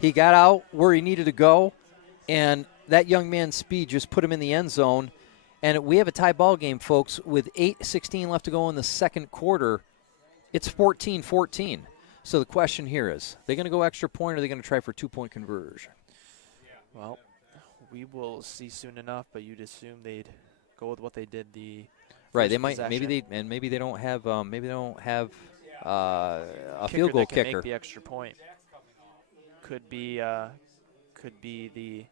he got out where he needed to go, and that young man's speed just put him in the end zone. And we have a tie ball game, folks, with 8:16 left to go in the second quarter. It's 14-14. So the question here is, are they going to go extra point, or are they going to try for 2-point conversion? Well, we will see soon enough, but you'd assume they'd go with what they did the right. They might possession. maybe they don't have a kicker field goal that can kicker. Make the extra point could be the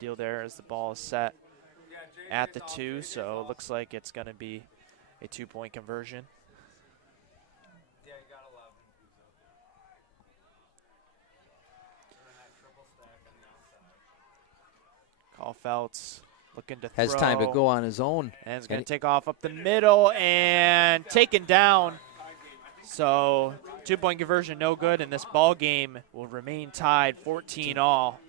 deal there as the ball is set at the 2. So it looks like it's going to be a 2-point conversion. Caulfield's looking to throw. Has time to go on his own. And is going to take off up the middle and taken down. So 2-point conversion no good, and this ball game will remain tied 14-all.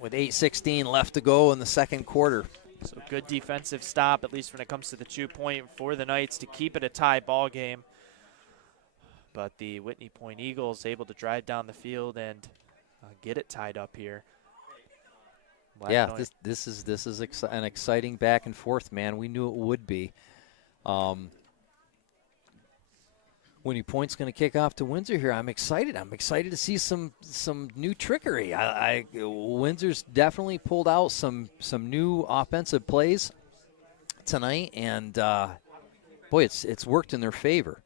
With 8:16 left to go in the second quarter. So good defensive stop, at least when it comes to the 2-point for the Knights, to keep it a tie ball game. But the Whitney Point Eagles able to drive down the field and get it tied up here. Yeah, this is an exciting back and forth, man. We knew it would be. Whitney Point's going to kick off to Windsor here. I'm excited. I'm excited to see some new trickery. Windsor's definitely pulled out some new offensive plays tonight, and boy, it's worked in their favor.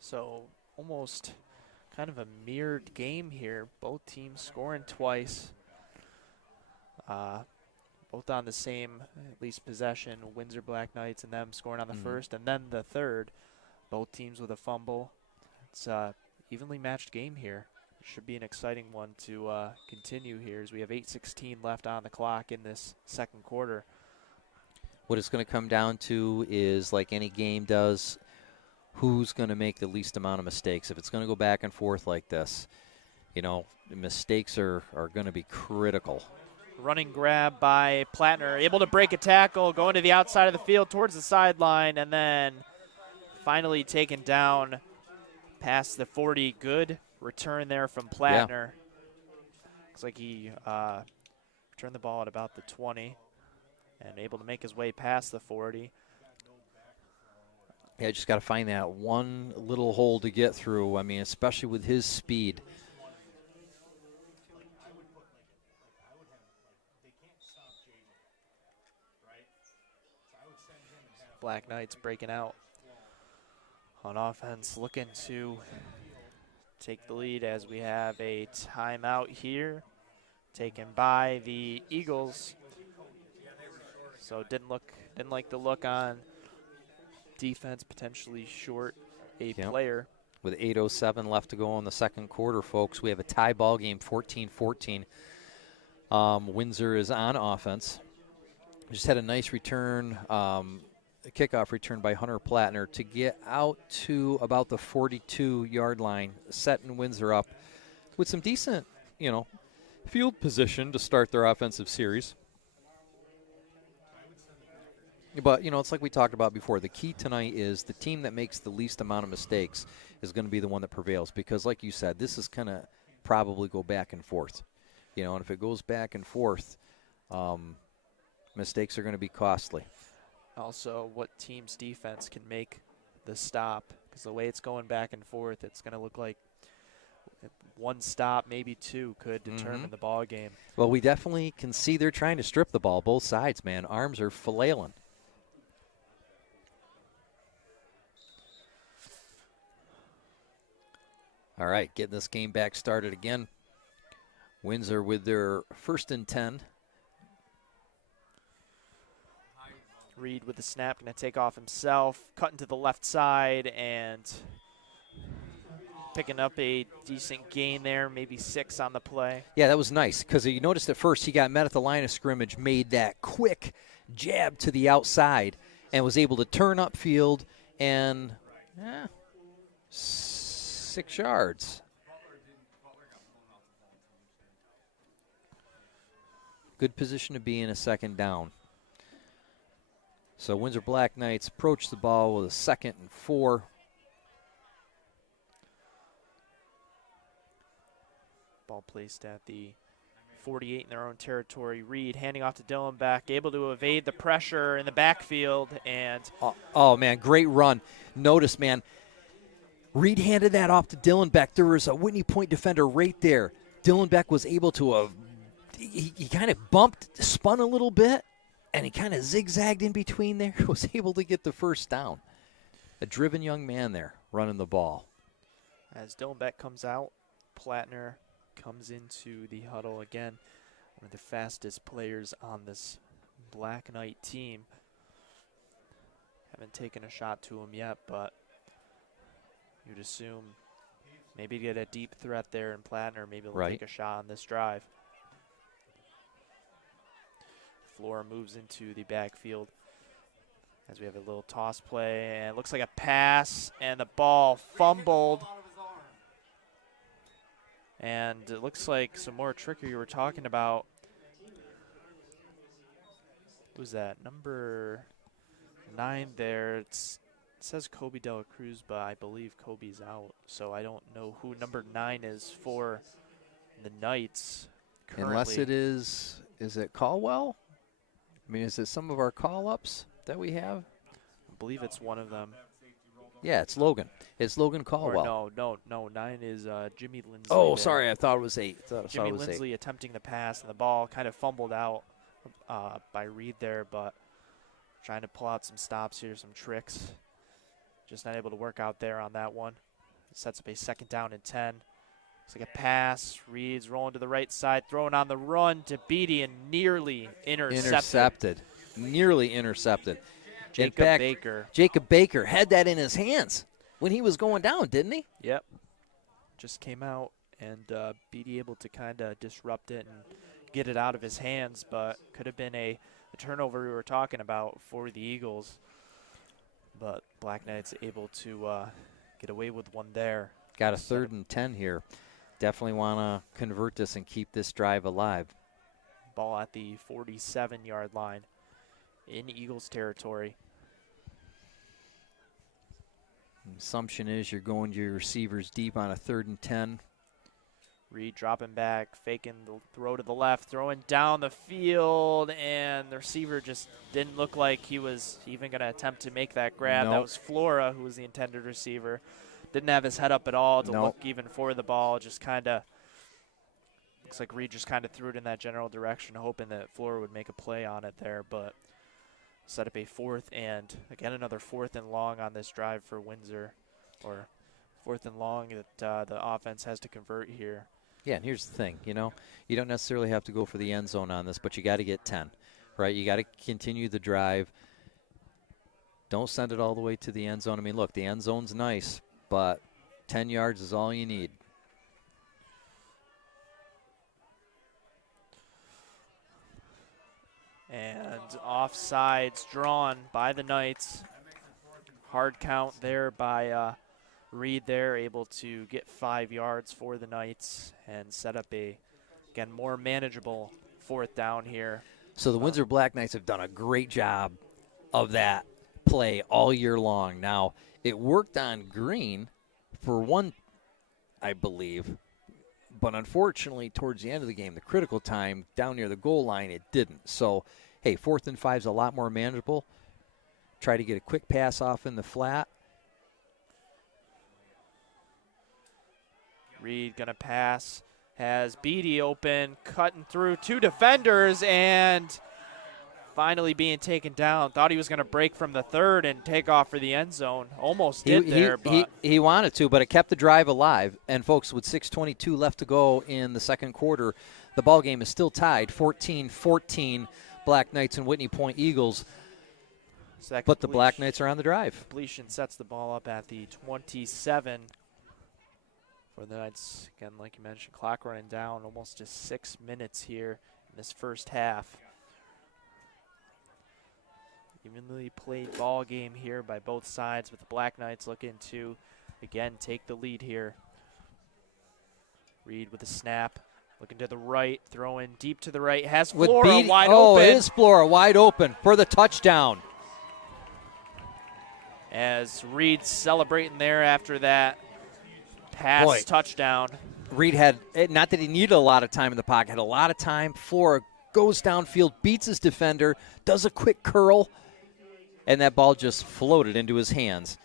So almost kind of a mirrored game here. Both teams scoring twice. Both on the same, at least, possession. Windsor Black Knights and them scoring on the first and then the third. Both teams with a fumble. It's a evenly matched game here. Should be an exciting one to continue here as we have 8:16 left on the clock in this second quarter. What it's going to come down to is, like any game does, who's going to make the least amount of mistakes. If it's going to go back and forth like this, mistakes are going to be critical. Running grab by Plattner, able to break a tackle, going to the outside of the field towards the sideline, and then finally taken down past the 40. Good return there from Plattner. Yeah. Looks like he returned the ball at about the 20 and able to make his way past the 40. Yeah, just got to find that one little hole to get through. I mean, especially with his speed. Black Knights breaking out on offense, looking to take the lead as we have a timeout here taken by the Eagles. So didn't like the look on defense, potentially short a player. With 8:07 left to go in the second quarter, folks, we have a tie ball game, 14-14. Windsor is on offense. Just had a nice return, a kickoff return by Hunter Plattner to get out to about the 42-yard line, setting Windsor up with some decent, field position to start their offensive series. But, it's like we talked about before. The key tonight is the team that makes the least amount of mistakes is going to be the one that prevails. Because, like you said, this is going to probably go back and forth. And if it goes back and forth, mistakes are going to be costly. Also, what team's defense can make the stop. Because the way it's going back and forth, it's going to look like one stop, maybe two, could determine the ball game. Well, we definitely can see they're trying to strip the ball both sides, man. Arms are flailing. All right, getting this game back started again. Windsor with their 1st and 10. Reed with the snap, going to take off himself, cutting to the left side, and picking up a decent gain there, maybe 6 on the play. Yeah, that was nice because you noticed at first he got met at the line of scrimmage, made that quick jab to the outside, and was able to turn upfield and 6 yards. Good position to be in a second down. So Windsor Black Knights approach the ball with a 2nd and 4. Ball placed at the 48 in their own territory. Reed handing off to Dylan Beck, able to evade the pressure in the backfield. And oh man, great run. Notice, man, Reed handed that off to Dylan Beck. There was a Whitney Point defender right there. Dylan Beck was able to, he kind of bumped, spun a little bit, and he kind of zigzagged in between there. Was able to get the first down. A driven young man there running the ball. As Dylan Beck comes out, Plattner comes into the huddle again. One of the fastest players on this Black Knight team. Haven't taken a shot to him yet, but you'd assume maybe get a deep threat there in Plattner. Maybe they'll take a shot on this drive. Flora moves into the backfield as we have a little toss play, and it looks like a pass, and the ball fumbled. And it looks like some more trickery you were talking about. Who's that? Number 9 there. It says Kobe Dela Cruz, but I believe Kobe's out. So I don't know who number 9 is for the Knights currently. Unless it is it Caldwell? I mean, is it some of our call-ups that we have? I believe it's one of them. Yeah, it's Logan. It's Logan Caldwell. Or no. 9 is Jimmy Lindsley. Oh, there. sorry. I thought it was 8. Jimmy Lindsley attempting the pass, and the ball kind of fumbled out by Reed there, but trying to pull out some stops here, some tricks. Just not able to work out there on that one. It sets up a 2nd down and 10. Looks like a pass. Reed's rolling to the right side, throwing on the run to Beatty, and nearly intercepted. Nearly intercepted. Jacob Baker. Jacob Baker had that in his hands when he was going down, didn't he? Yep. Just came out, and Beatty able to kind of disrupt it and get it out of his hands, but could have been a turnover we were talking about for the Eagles. But Black Knights able to get away with one there. Got a 3rd and 10 here. Definitely want to convert this and keep this drive alive. Ball at the 47-yard line in Eagles territory. Assumption is you're going to your receivers deep on a 3rd and 10. Reed dropping back, faking the throw to the left, throwing down the field, and the receiver just didn't look like he was even going to attempt to make that grab. That was Flora, who was the intended receiver. Didn't have his head up at all to look even for the ball. Just kind of looks like Reed just kind of threw it in that general direction, hoping that Flora would make a play on it there, but set up a 4th and, again, another 4th and long on this drive for Windsor, or 4th and long that the offense has to convert here. Yeah, and here's the thing, you don't necessarily have to go for the end zone on this, but you got to get 10, right? You got to continue the drive. Don't send it all the way to the end zone. I mean, look, the end zone's nice, but 10 yards is all you need. And offsides drawn by the Knights. Hard count there by Reed there, able to get 5 yards for the Knights and set up a, again, more manageable 4th down here. So the Windsor Black Knights have done a great job of that play all year long. Now, it worked on Green for one, I believe, but unfortunately towards the end of the game, the critical time down near the goal line, it didn't. So, hey, 4th and 5 is a lot more manageable. Try to get a quick pass off in the flat. Reed gonna pass, has Beatty open, cutting through 2 defenders, and finally being taken down. Thought he was gonna break from the 3rd and take off for the end zone. Almost did there, but he wanted to, but it kept the drive alive. And folks, with 6:22 left to go in the 2nd quarter, the ball game is still tied, 14-14. Black Knights and Whitney Point Eagles. So that But the Black Knights are on the drive. Completion sets the ball up at the 27 for the Knights. Again, like you mentioned, clock running down, almost just 6 minutes here in this first half. Evenly played ball game here by both sides, with the Black Knights looking to, again, take the lead here. Reed with a snap, looking to the right, throwing deep to the right, has Flora wide open. It is Flora wide open for the touchdown. As Reed celebrating there after that pass touchdown. Reed had, not that he needed a lot of time in the pocket, had a lot of time. Flora goes downfield, beats his defender, does a quick curl, and that ball just floated into his hands.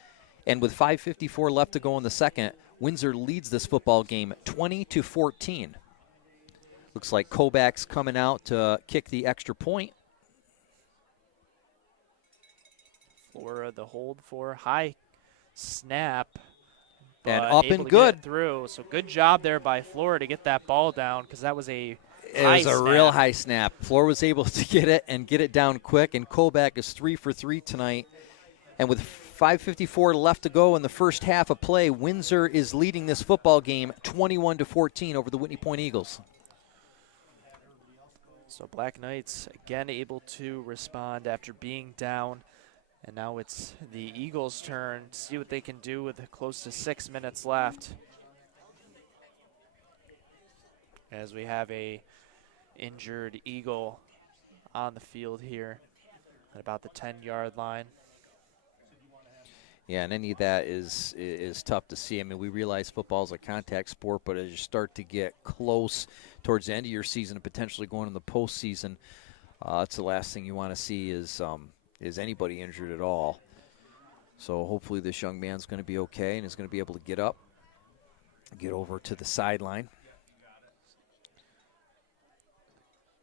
And with 5:54 left to go in the second, Windsor leads this football game 20-14. Looks like Kobach's coming out to kick the extra point. Flora the hold for high snap. And up able and to good. Get it through. So good job there by Flora to get that ball down, because that was a real high snap. Flora was able to get it and get it down quick, and Kobach is 3 for 3 tonight. And with 5:54 left to go in the first half of play, Windsor is leading this football game 21-14 over the Whitney Point Eagles. So Black Knights again able to respond after being down. And now it's the Eagles' turn to see what they can do with close to 6 minutes left. As we have a injured Eagle on the field here at about the 10-yard line. Yeah, and any of that is tough to see. I mean, we realize football is a contact sport, but as you start to get close towards the end of your season and potentially going in the postseason, that's the last thing you want to see is anybody injured at all. So hopefully this young man's going to be okay and is going to be able to get up, get over to the sideline.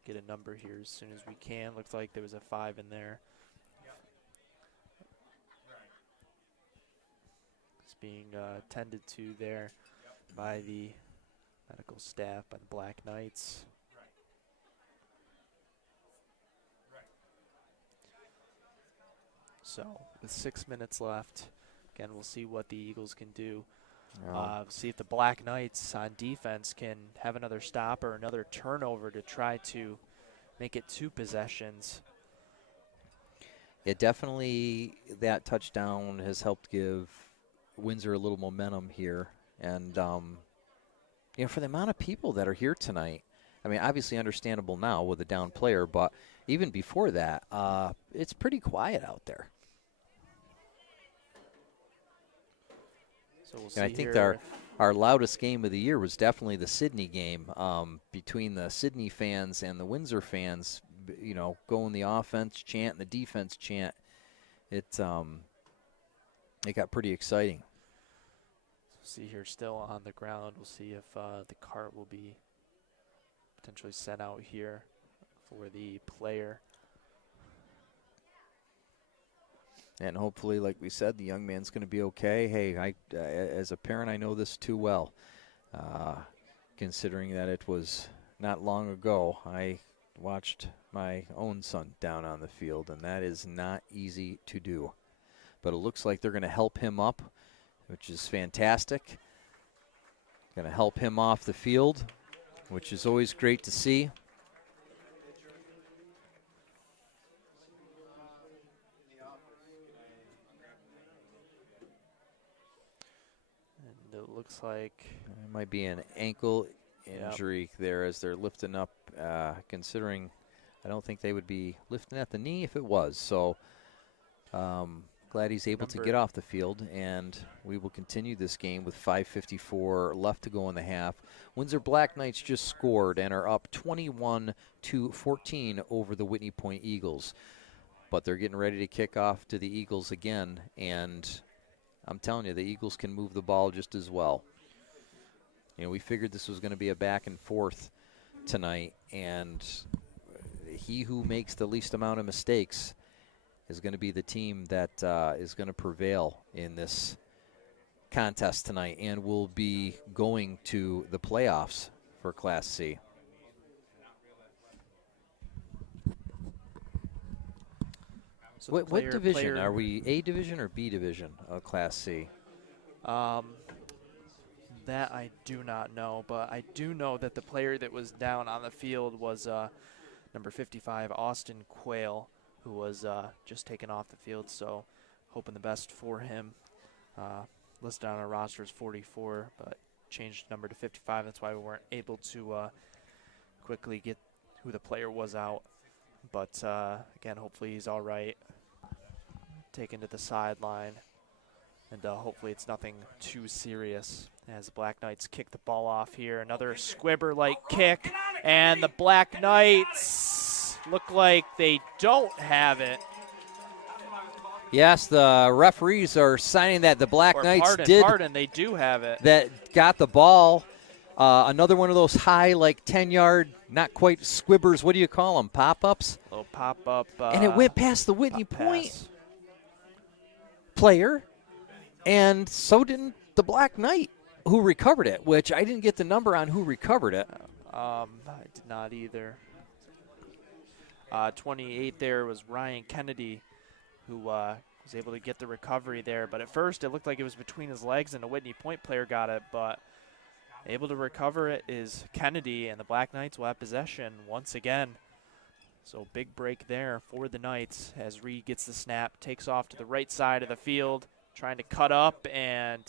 Get a number here as soon as we can. Looks like there was a 5 in there. It's being tended to there by the medical staff, by the Black Knights. So with 6 minutes left, again, we'll see what the Eagles can do. See if the Black Knights on defense can have another stop or another turnover to try to make it 2 possessions. It definitely, that touchdown has helped give Windsor a little momentum here. And, for the amount of people that are here tonight, I mean, obviously understandable now with a down player, but even before that, it's pretty quiet out there. So we'll see. I think here our loudest game of the year was definitely the Sydney game. Between the Sydney fans and the Windsor fans, going the offense chant and the defense chant, it got pretty exciting. See here, still on the ground. We'll see if the cart will be potentially sent out here for the player. And hopefully, like we said, the young man's going to be okay. Hey, as a parent, I know this too well. Considering that it was not long ago, I watched my own son down on the field, and that is not easy to do. But it looks like they're going to help him up, which is fantastic. Going to help him off the field, which is always great to see. It looks like it might be an ankle injury there as they're lifting up, considering I don't think they would be lifting at the knee if it was. So glad he's able to get off the field, and we will continue this game with 5:54 left to go in the half. Windsor Black Knights just scored and are up 21-14 over the Whitney Point Eagles. But they're getting ready to kick off to the Eagles again, and I'm telling you, the Eagles can move the ball just as well. We figured this was going to be a back and forth tonight, and he who makes the least amount of mistakes is going to be the team that is going to prevail in this contest tonight and will be going to the playoffs for Class C. So What division? Are we A division or B division of Class C? That I do not know, but I do know that the player that was down on the field was number 55, Austin Quayle, who was just taken off the field, so hoping the best for him. Listed on our roster as 44, but changed number to 55. That's why we weren't able to quickly get who the player was out. But again, hopefully he's all right. Taken to the sideline, and hopefully it's nothing too serious as the Black Knights kick the ball off here. Another squibber-like kick, and the Black Knights look like they don't have it. Yes, the referees are signing that the Black Knights Pardon, they do have it. That got the ball. Another one of those high, like 10-yard, not quite squibbers. What do you call them? Pop-ups? Little pop-up. And it went past the Whitney Point player, and so didn't the Black Knight who recovered it, which I didn't get the number on who recovered it. I did not either. 28 there was Ryan Kennedy, who was able to get the recovery there. But at first it looked like it was between his legs and the Whitney Point player got it, but able to recover it is Kennedy, and the Black Knights will have possession once again. So big break there for the Knights as Reed gets the snap, takes off to the right side of the field, trying to cut up, and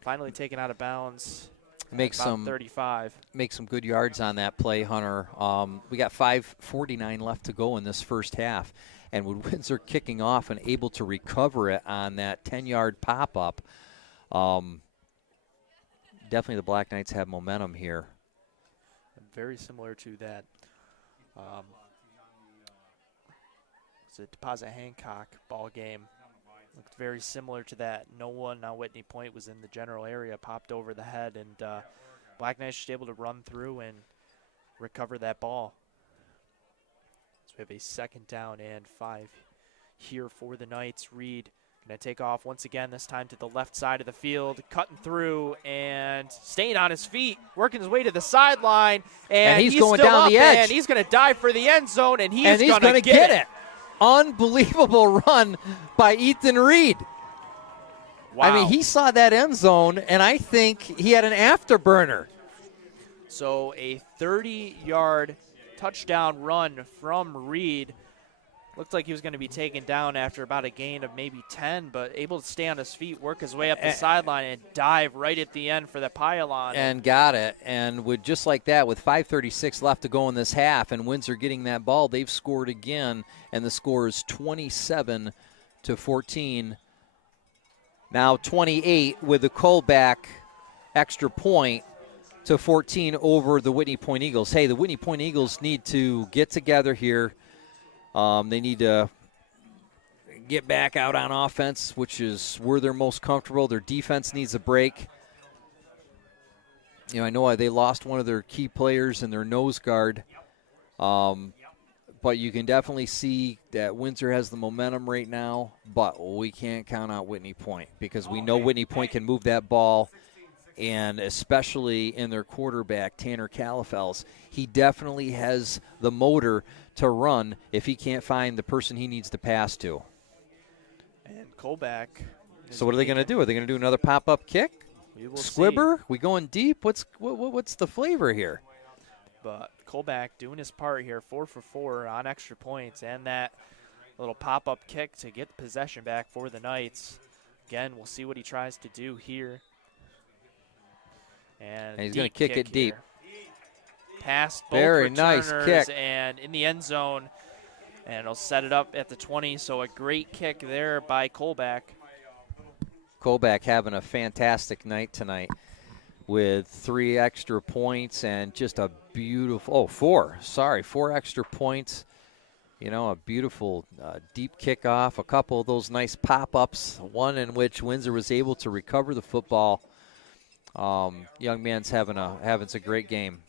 finally taken out of bounds. Make some 35. Make some good yards on that play, Hunter. We got 5:49 left to go in this first half, and with Windsor kicking off and able to recover it on that 10-yard pop-up, definitely the Black Knights have momentum here. Very similar to that. It's a Deposit Hancock ball game. Looked very similar to that. No one on Whitney Point was in the general area, popped over the head, and Black Knights just able to run through and recover that ball. So we have a 2nd down and 5 here for the Knights. Reed going to take off once again, this time to the left side of the field, cutting through and staying on his feet, working his way to the sideline, and he's going down up, the edge. and he's going to dive for the end zone, and he's going to get it. Unbelievable run by Ethan Reed. Wow. I mean, he saw that end zone, and I think he had an afterburner. So a 30-yard touchdown run from Reed. Looked like he was going to be taken down after about a gain of maybe 10, but able to stay on his feet, work his way up the sideline, and dive right at the end for the pylon. And got it. And with just like that, with 5:36 left to go in this half, and Windsor getting that ball, they've scored again, and the score is 27-14. Now 28 with the Colback extra point to 14 over the Whitney Point Eagles. Hey, the Whitney Point Eagles need to get together here. They need to get back out on offense, which is where they're most comfortable. Their defense needs a break. You know, I know they lost one of their key players in their nose guard, but you can definitely see that Windsor has the momentum right now, but we can't count out Whitney Point because we know Whitney Point can move that ball, and especially in their quarterback, Tanner Califels. He definitely has the motor to run if he can't find the person he needs to pass to. And Colback. So what are they going to do? Are they going to do another pop-up kick? We will Squibber? see. We going deep? What's the flavor here? But Colback doing his part here, 4 for 4 on extra points, and that little pop-up kick to get possession back for the Knights. Again, we'll see what he tries to do here. And he's going to kick it deep. Past both Very returners nice kick. And in the end zone. And it'll set it up at the 20, so a great kick there by Colback. Colback having a fantastic night tonight with 3 extra points and just a beautiful, 4 extra points. You know, a beautiful deep kickoff, a couple of those nice pop-ups, one in which Windsor was able to recover the football. Young man's having a great game.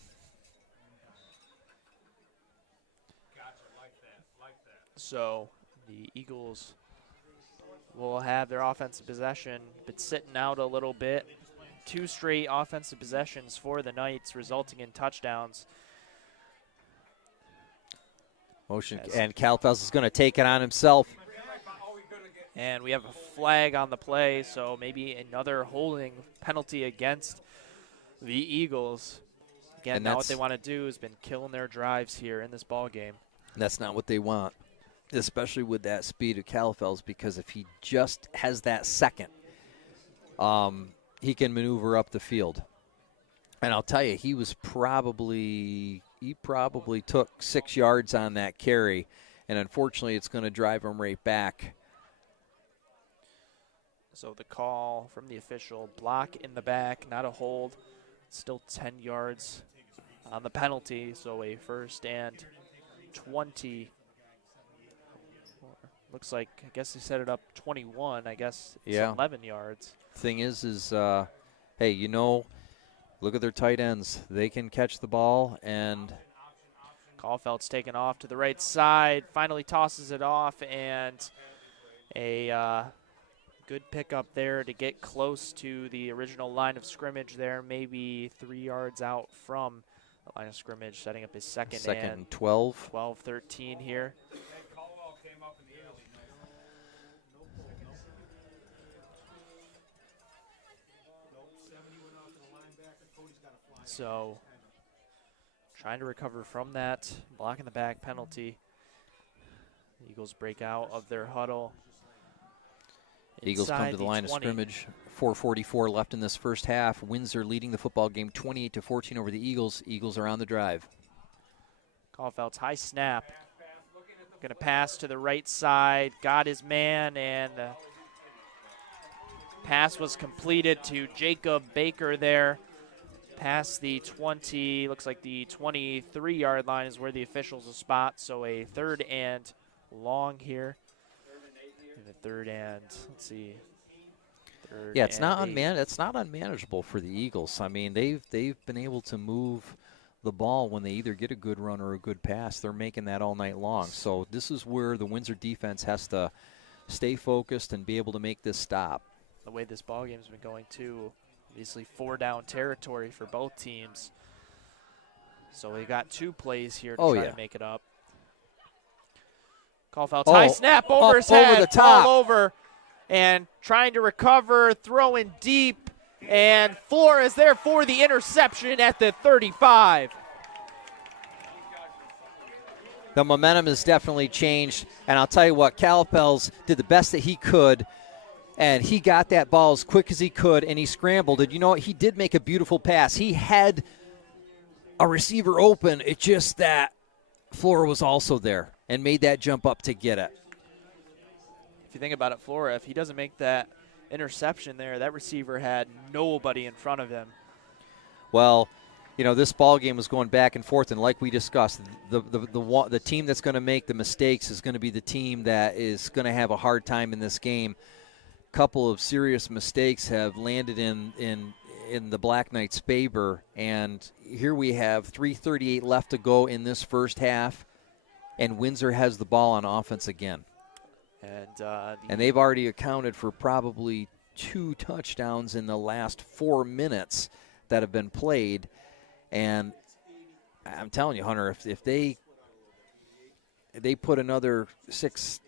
So the Eagles will have their offensive possession, but sitting out a little bit. 2 straight offensive possessions for the Knights, resulting in touchdowns. Motion, and Calfels is going to take it on himself. And we have a flag on the play, so maybe another holding penalty against the Eagles. Again, And now what they want to do has been killing their drives here in this ball game. That's not what they want, especially with that speed of Calfels, because if he just has that second, he can maneuver up the field. And I'll tell you, he probably took 6 yards on that carry, and unfortunately it's going to drive him right back. So the call from the official, block in the back, not a hold, still 10 yards on the penalty, so a 1st and 20. Looks like, I guess he set it up 21, I guess it's 11 yards. Thing is hey, look at their tight ends. They can catch the ball, and Caulfield's taken off to the right side, finally tosses it off, and a good pickup there to get close to the original line of scrimmage there, maybe 3 yards out from the line of scrimmage, setting up his second and 12. 12-13 here. So, trying to recover from that block in the back penalty. The Eagles break out of their huddle. Eagles come to the line of scrimmage. 4:44 left in this first half. Windsor leading the football game 28-14 over the Eagles. Eagles are on the drive. Caulfield's high snap. Going to pass to the right side. Got his man, and the pass was completed to Jacob Baker there. Past the 20, looks like the 23-yard line is where the officials will spot. So a 3rd and long here. And the 3rd and, let's see. Yeah, it's not unmanageable for the Eagles. I mean, they've been able to move the ball when they either get a good run or a good pass. They're making that all night long. So this is where the Windsor defense has to stay focused and be able to make this stop. The way this ball game's been going too. Obviously 4-down territory for both teams. So we got 2 plays here to try to make it up. Caulfield's high snap over his head, over the top. ball over, and trying to recover, throwing deep, and Flores there for the interception at the 35. The momentum has definitely changed, and I'll tell you what, Calpels did the best that he could, and he got that ball as quick as he could, and he scrambled. And you know what? He did make a beautiful pass. He had a receiver open. It's just that Flora was also there and made that jump up to get it. If you think about it, Flora, if he doesn't make that interception there, that receiver had nobody in front of him. Well, this ball game was going back and forth, and like we discussed, the team that's going to make the mistakes is going to be the team that is going to have a hard time in this game. Couple of serious mistakes have landed in the Black Knights' favor, and here we have 3:38 left to go in this first half, and Windsor has the ball on offense again. And they've already accounted for probably 2 touchdowns in the last 4 minutes that have been played, and I'm telling you, Hunter, if they put another 6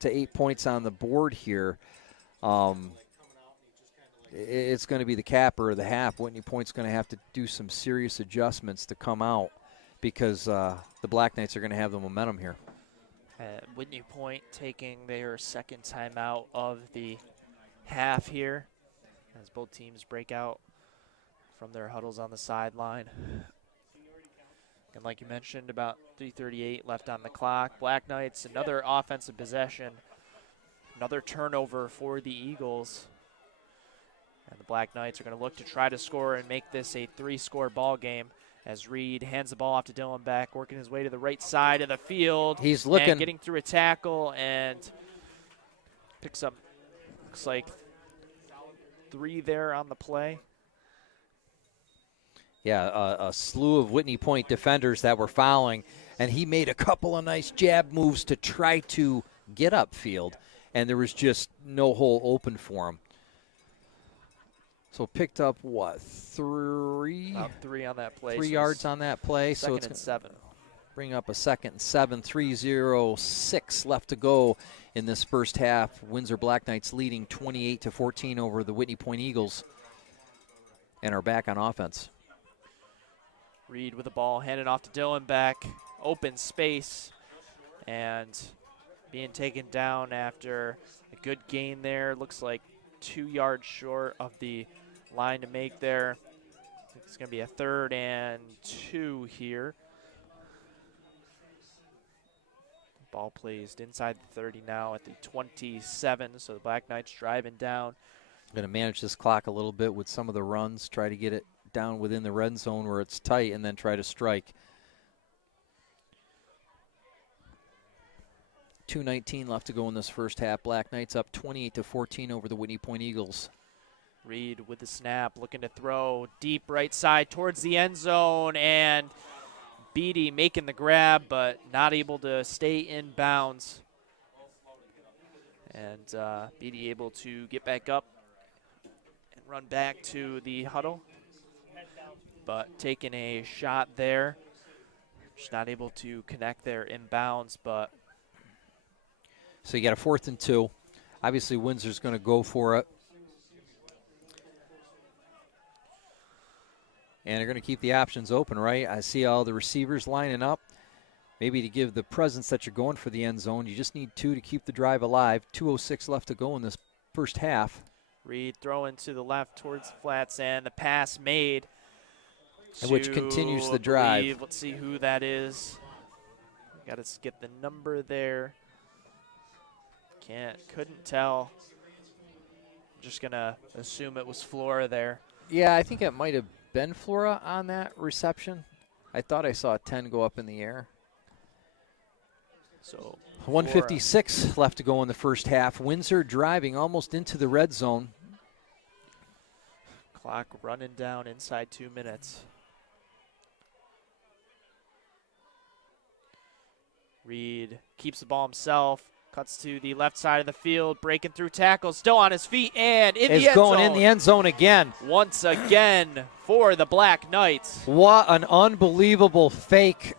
to 8 points on the board here, it's going to be the capper of the half. Whitney Point's going to have to do some serious adjustments to come out because the Black Knights are going to have the momentum here. Whitney Point taking their second timeout of the half here as both teams break out from their huddles on the sideline. And like you mentioned, about 3:38 left on the clock. Black Knights, another offensive possession. Another turnover for the Eagles. And the Black Knights are going to look to try to score and make this a 3-score ball game as Reed hands the ball off to Dylan Beck, working his way to the right side of the field. He's looking. And getting through a tackle and picks up, looks like 3 there on the play. Yeah, a slew of Whitney Point defenders that were fouling, and he made a couple of nice jab moves to try to get upfield, and there was just no hole open for him. So picked up, what, 3? About 3 on that play. 3 yards on that play. Second so and 7. bring up a 2nd and 7, 3:06 left to go in this first half. Windsor Black Knights leading 28-14 over the Whitney Point Eagles and are back on offense. Reed with the ball, handed off to Dylan back, open space, and being taken down after a good gain there. Looks like 2 yards short of the line to make there. It's going to be a 3rd and 2 here. Ball placed inside the 30 now at the 27, so the Black Knights driving down. Going to manage this clock a little bit with some of the runs, try to get it down within the red zone where it's tight, and then try to strike. 2:19 left to go in this first half. Black Knights up 28-14 over the Whitney Point Eagles. Reed with the snap, looking to throw deep right side towards the end zone, and Beatty making the grab, but not able to stay in bounds. And Beatty able to get back up and run back to the huddle, but taking a shot there. Just not able to connect there in bounds, but. So you got a 4th and 2. Obviously, Windsor's going to go for it. And they're going to keep the options open, right? I see all the receivers lining up. Maybe to give the presence that you're going for the end zone. You just need 2 to keep the drive alive. 2:06 left to go in this first half. Reed throwing to the left towards the flats, and the pass made. Which continues the drive. Let's see who that is. Got to get the number there. Couldn't tell. Just going to assume it was Flora there. Yeah, I think it might have been Flora on that reception. I thought I saw a 10 go up in the air. So 1:56 left to go in the first half. Windsor driving almost into the red zone. Clock running down inside 2 minutes. Reed keeps the ball himself. Cuts to the left side of the field, breaking through tackles, still on his feet, and in the end zone. Is going in the end zone again. Once again for the Black Knights. What an unbelievable fake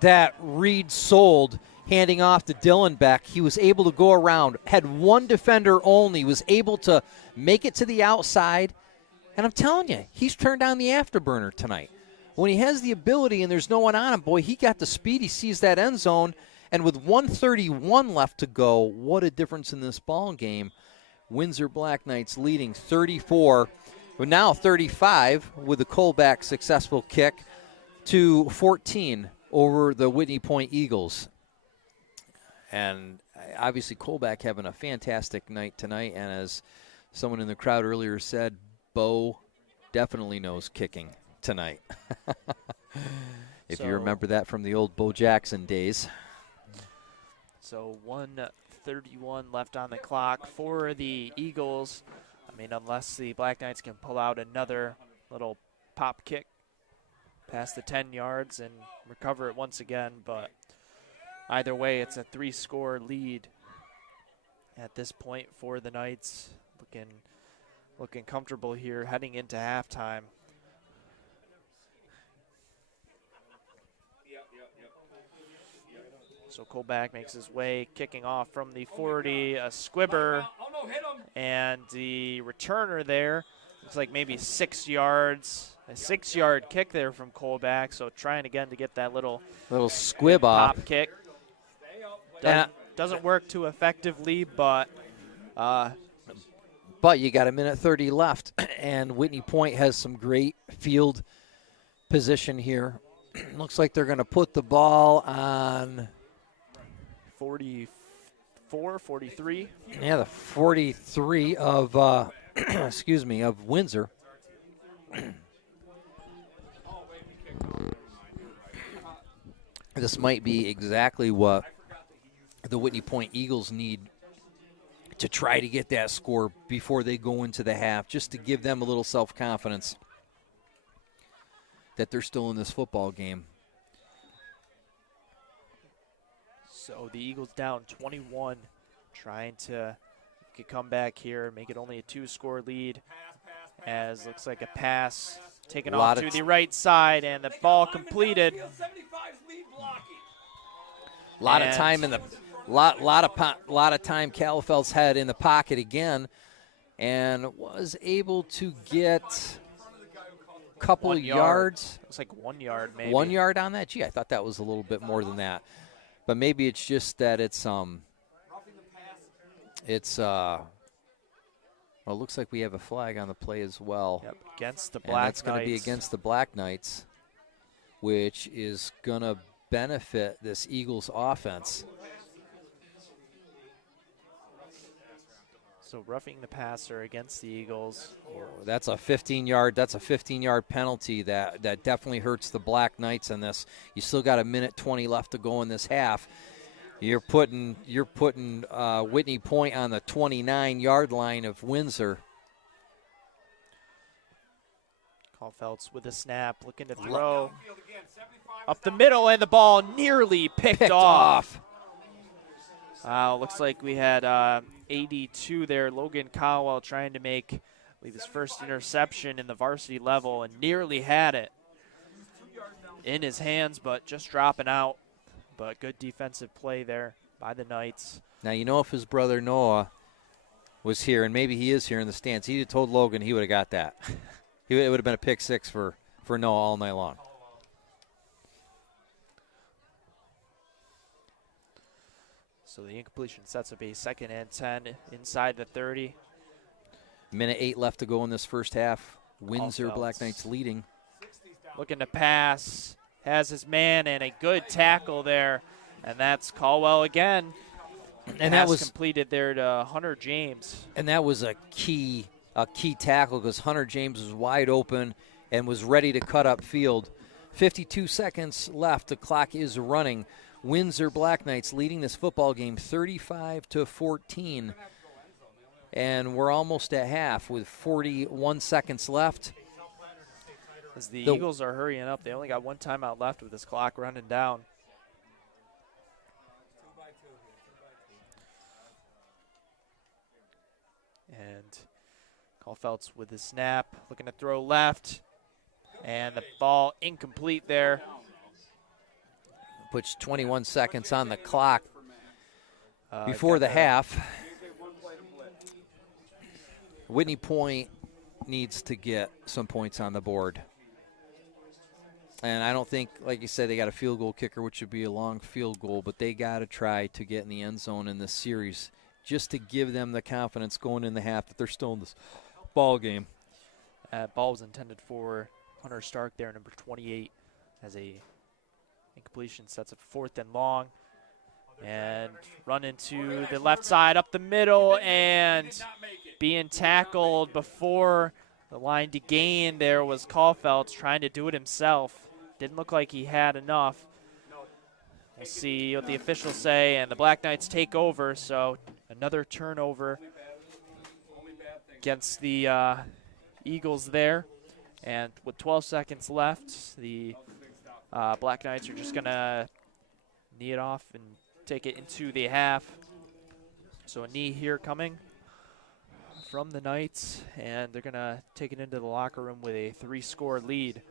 that Reed sold, handing off to Dylan Beck. He was able to go around, had one defender only, was able to make it to the outside. And I'm telling you, he's turned on the afterburner tonight. When he has the ability and there's no one on him, boy, he got the speed. He sees that end zone. And with 1:31 left to go, what a difference in this ball game. Windsor Black Knights leading 34, but now 35 with the Colback successful kick to 14 over the Whitney Point Eagles. And obviously Colback having a fantastic night tonight. And as someone in the crowd earlier said, Bo definitely knows kicking tonight. If you remember that from the old Bo Jackson days. So 1:31 left on the clock for the Eagles. I mean, unless the Black Knights can pull out another little pop kick past the 10 yards and recover it once again. But either way, it's a 3-score lead at this point for the Knights. Looking comfortable here heading into halftime. So Colback makes his way, kicking off from the 40, a squibber, and the returner there looks like maybe 6 yards, a 6-yard kick there from Colback. So trying again to get that little squib off. Pop kick. Doesn't work too effectively, but you got a minute 30 left, and Whitney Point has some great field position here. Looks like they're going to put the ball on 44, 43. Yeah, the 43 of, excuse me, of Windsor. This might be exactly what the Whitney Point Eagles need to try to get that score before they go into the half, just to give them a little self-confidence that they're still in this football game. So the Eagles down 21, trying to come back here, make it only a 2-score lead, as looks like a pass taken off to the right side, and the ball completed. A lot of time in the lot of time Califeld's had in the pocket again, and was able to get a couple yards. Looks like 1 yard maybe. 1 yard on that? Gee, I thought that was a little bit more than that. But maybe it's just that well, it looks like we have a flag on the play as well. Yep, against the Black and that's going to be Knights. against the Black Knights, which is going to benefit this Eagles offense. So roughing the passer against the Eagles. That's a 15-yard penalty that definitely hurts the Black Knights in this. You still got 1:20 left to go in this half. You're putting Whitney Point on the 29-yard line of Windsor. Caulfield's with a snap, looking to throw up the middle, and the ball nearly picked off. Looks like we had 82 there. Logan Caldwell trying to make, I believe, his first interception in the varsity level, and nearly had it in his hands, but just dropping out. But good defensive play there by the Knights. Now, if his brother Noah was here, and maybe he is here in the stands, he'd have told Logan he would have got that. It would have been a pick six for Noah all night long. So the incompletion sets up a 2nd and 10 inside the 30. 1:08 left to go in this first half. Windsor Black Knights leading. Looking to pass. Has his man, and a good tackle there. And that's Caldwell again. And that was completed there to Hunter James. And that was a key tackle because Hunter James was wide open and was ready to cut up field. 52 seconds left. The clock is running. Windsor Black Knights leading this football game 35-14. And we're almost at half with 41 seconds left. As the Eagles are hurrying up, they only got 1 timeout left with this clock running down. And Caulfield's with the snap, looking to throw left, and the ball incomplete there. Puts 21 seconds on the clock before the half. Whitney Point needs to get some points on the board. And I don't think, like you said, they got a field goal kicker, which would be a long field goal, but they got to try to get in the end zone in this series just to give them the confidence going in the half that they're still in this ball game. Ball was intended for Hunter Stark there, number 28, as a incompletion. Sets up 4th and long. And run into the left side, up the middle, and being tackled before the line to gain there was Caulfield trying to do it himself. Didn't look like he had enough. We'll see what the officials say, and the Black Knights take over, so another turnover against the Eagles there. And with 12 seconds left, the Black Knights are just going to knee it off and take it into the half. So a knee here coming from the Knights, and they're going to take it into the locker room with a 3-score lead.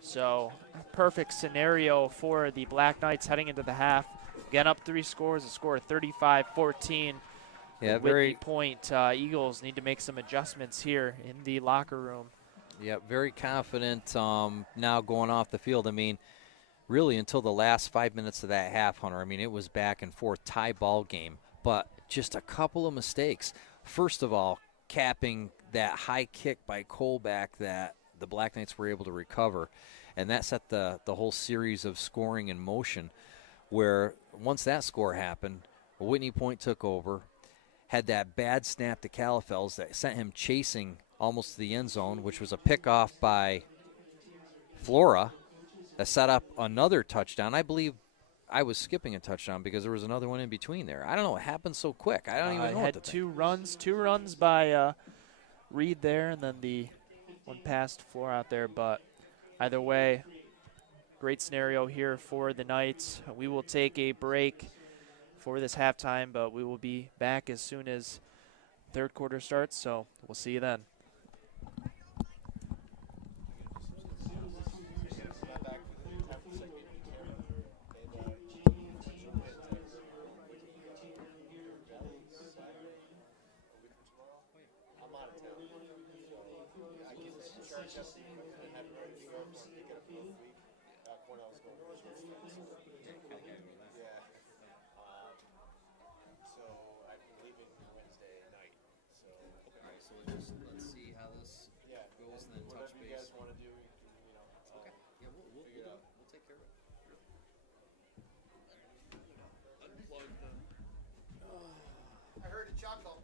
So perfect scenario for the Black Knights heading into the half. Again, up 3 scores, a score of 35-14. Yeah, Whitney Point Eagles need to make some adjustments here in the locker room. Yeah, very confident now going off the field. I mean, really until the last 5 minutes of that half, Hunter, I mean, it was back and forth, tie ball game. But just a couple of mistakes. First of all, capping that high kick by Colback that the Black Knights were able to recover. And that set the whole series of scoring in motion, where once that score happened, Whitney Point took over, had that bad snap to Califeld's that sent him chasing almost to the end zone, which was a pickoff by Flora that set up another touchdown. I believe I was skipping a touchdown because there was another one in between there. I don't know. It happened so quick. I don't even know. Had two runs by Reed there, and then the one pass to Flora out there. But either way, great scenario here for the Knights. We will take a break for this halftime, but we will be back as soon as third quarter starts, so we'll see you then. Let's see how this goes and then touch base. Guys want to do, Okay. Yeah, we'll take care of it. Unplug the. I heard a chuckle.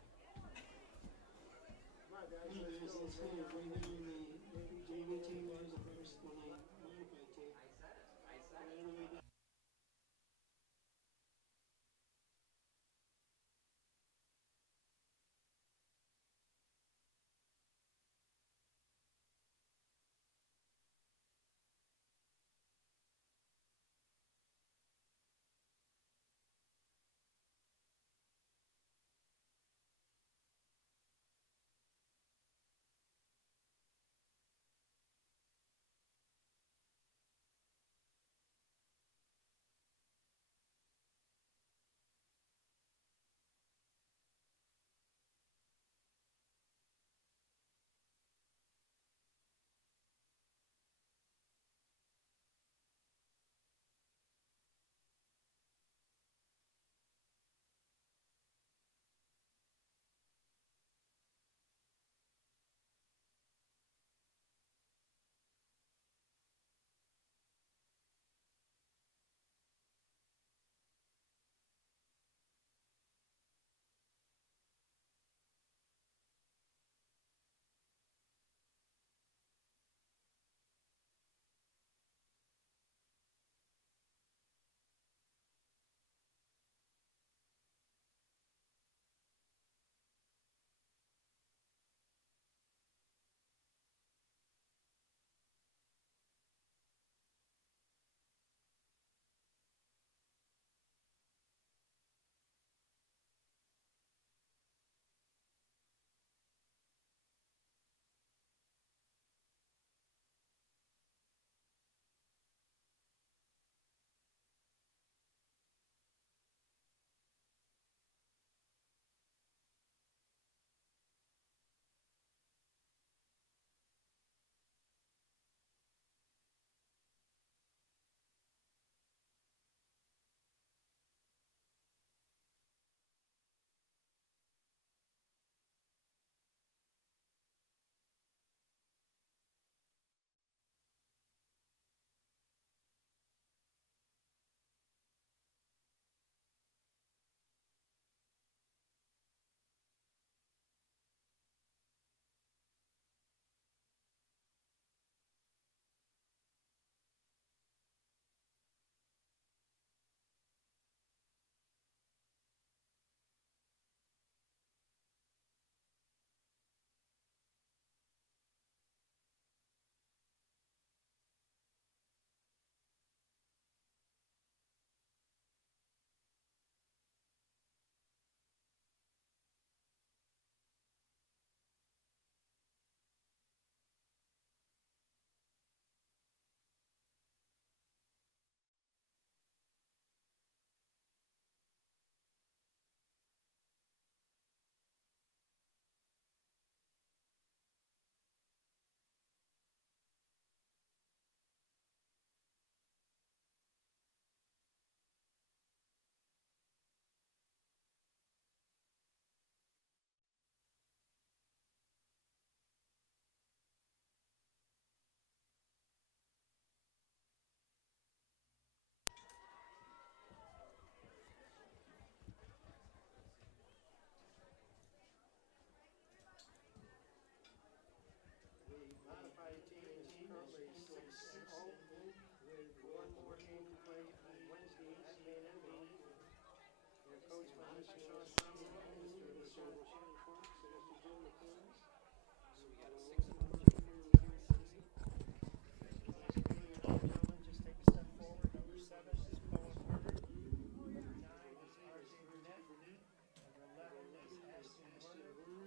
Number 11 is Ashton Hunter.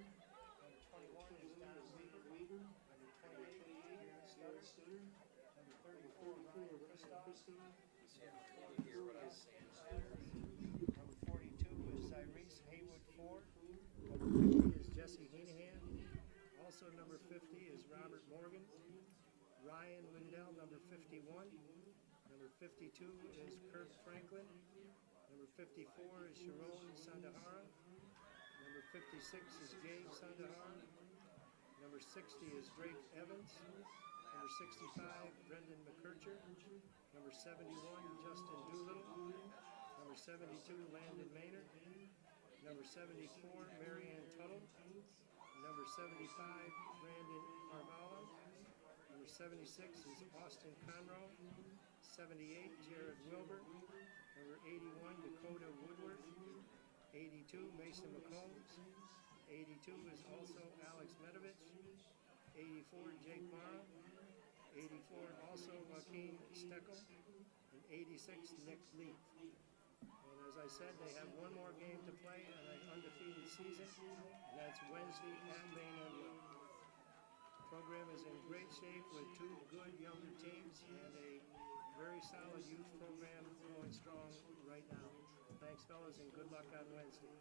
51. Number 52 is Kurt Franklin. Number 54 is Sharon Sandahara. Number 56 is Gabe Sandahara. Number 60 is Drake Evans. Number 65, Brendan McKercher. Number 71, Justin Doolittle. Number 72, Landon Maynard. Number 74, Marianne Tuttle. Number 75, Brandon Arvala. Number 76 is Austin Conroe. 78, Jared Wilbur. Number 81, Dakota Woodward. 82, Mason McCombs. 82 is also Alex Medovich. 84, Jake Mara. 84, also Joaquin Steckel. And 86, Nick Leaf. And as I said, they have one more game to play in an undefeated season, and that's Wednesday at Maine Endwell. The program is in great shape with two good younger teams and a very solid youth program going strong right now. Thanks, fellas, and good luck on Wednesday.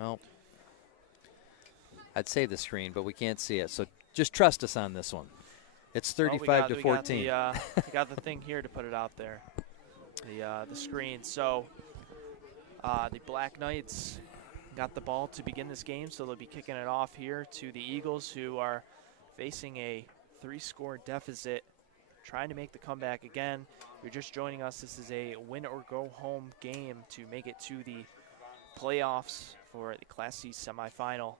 Well, I'd say the screen, but we can't see it. So just trust us on this one. It's 35 to 14. We got the thing here to put it out there. The screen. So the Black Knights got the ball to begin this game, so they'll be kicking it off here to the Eagles, who are facing a 3-score deficit, trying to make the comeback again. If you're just joining us, this is a win-or-go-home game to make it to the playoffs for the Class C semifinal.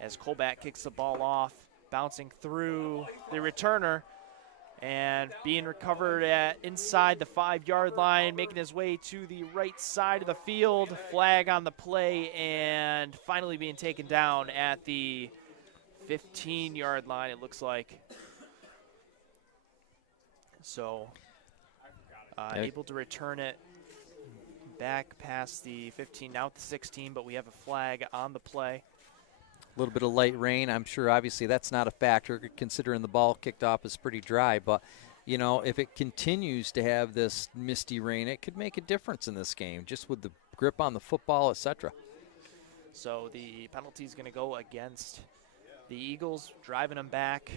As Colback kicks the ball off, bouncing through the returner, and being recovered at inside the 5-yard line, making his way to the right side of the field. Flag on the play, and finally being taken down at the 15-yard line, it looks like. So able to return it back past the 15, now at the 16, but we have a flag on the play. A little bit of light rain. I'm sure obviously that's not a factor considering the ball kicked off is pretty dry. But, you know, if it continues to have this misty rain, it could make a difference in this game just with the grip on the football, etc. So the penalty is going to go against the Eagles, driving them back.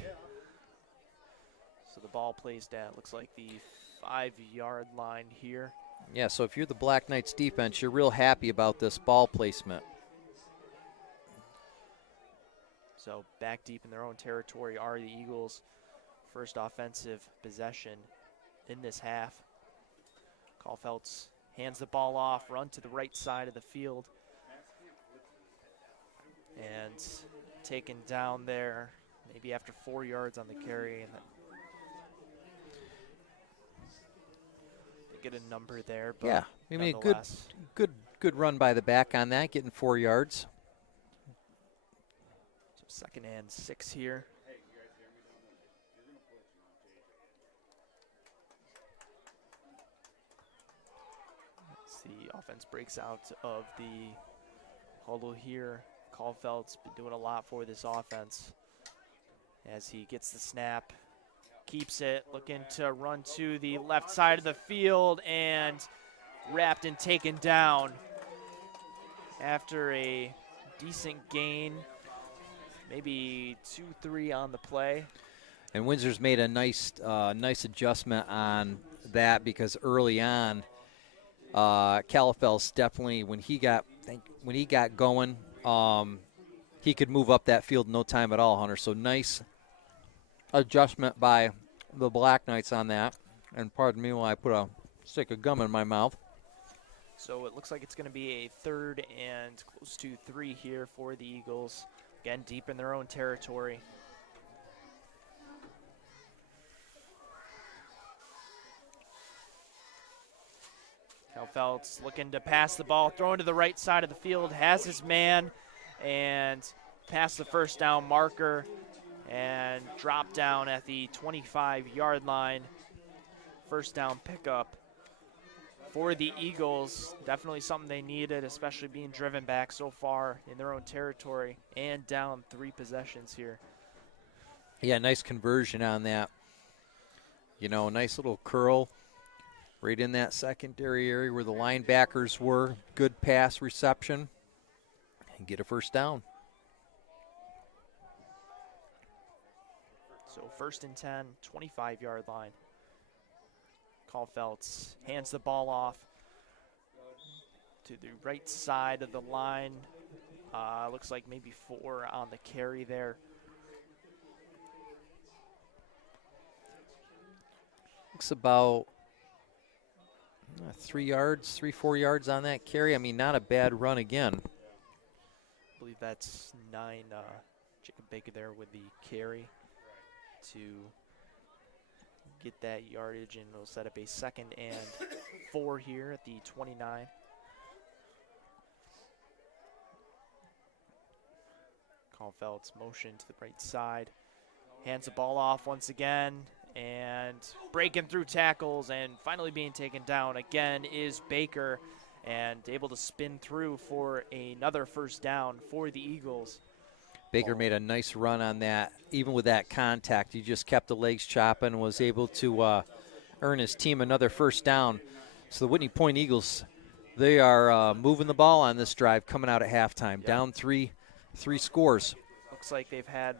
So the ball plays down, looks like the 5-yard line here. Yeah, so if you're the Black Knights defense, you're real happy about this ball placement. So back deep in their own territory are the Eagles. First offensive possession in this half. Caulfeltz hands the ball off, run to the right side of the field. And taken down there, maybe after 4 yards on the carry. And they get a number there, but yeah, I mean, good run by the back on that, getting 4 yards. Second and 6 here. As the offense breaks out of the huddle here. Caulfelt's been doing a lot for this offense. As he gets the snap, keeps it, looking to run to the left side of the field, and wrapped and taken down after a decent gain. Maybe 2-3 on the play. And Windsor's made a nice adjustment on that because early on, Caulfelt's definitely when he got going, he could move up that field in no time at all, Hunter. So nice adjustment by the Black Knights on that. And pardon me while I put a stick of gum in my mouth. So it looks like it's going to be a 3rd and close to 3 here for the Eagles. Again, deep in their own territory. Caulfelt's looking to pass the ball, throwing to the right side of the field, has his man, and pass the first down marker, and drop down at the 25-yard line. First down pickup for the Eagles. Definitely something they needed, especially being driven back so far in their own territory and down 3 possessions here. Yeah, nice conversion on that. You know, nice little curl right in that secondary area where the linebackers were. Good pass reception and get a first down. So 1st and 10, 25-yard line. Caulfeltz hands the ball off to the right side of the line. Looks like maybe 4 on the carry there. Looks about 3-4 yards on that carry. I mean, not a bad run again. I believe that's 9. Jacob Baker there with the carry to get that yardage, and it'll set up a 2nd and 4 here at the 29. Caulfelt's motion to the right side, hands the ball off once again, and breaking through tackles and finally being taken down again is Baker, and able to spin through for another first down for the Eagles. Baker made a nice run on that. Even with that contact, he just kept the legs chopping and was able to earn his team another first down. So the Whitney Point Eagles They are moving the ball on this drive coming out at halftime. Yep. Down three scores. Looks like they've had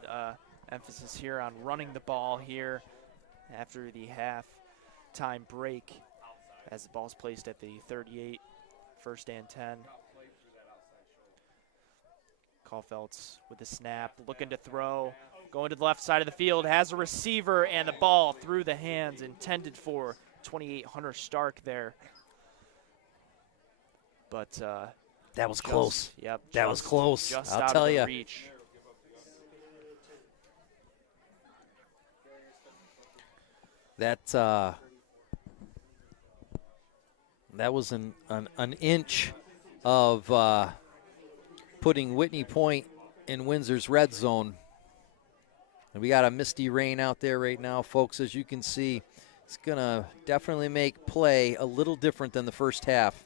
emphasis here on running the ball here after the half-time break as the ball's placed at the 38, 1st and 10. Caulfield's with the snap, looking to throw, going to the left side of the field, has a receiver, and the ball through the hands intended for 28 Hunter Stark there. But that was close. Yep, that was close. Just I'll out tell of you. Reach. That was an inch of putting Whitney Point in Windsor's red zone. And we got a misty rain out there right now, folks. As you can see, it's going to definitely make play a little different than the first half.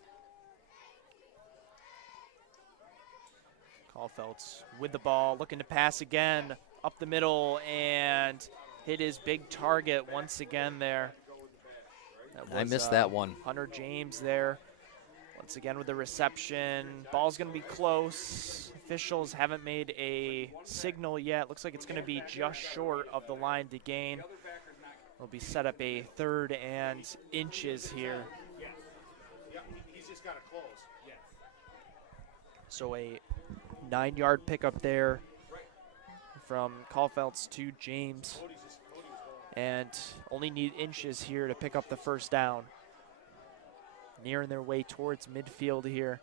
Caulfield's with the ball, looking to pass again, up the middle, and hit his big target once again there. I missed that one. Hunter James there, once again with the reception. Ball's going to be close. Officials haven't made a signal yet. Looks like it's going to be just short of the line to gain. Will be set up a 3rd and inches here. He's just got to close. So a 9-yard pickup there from Caulfield's to James. And only need inches here to pick up the first down. Nearing their way towards midfield here.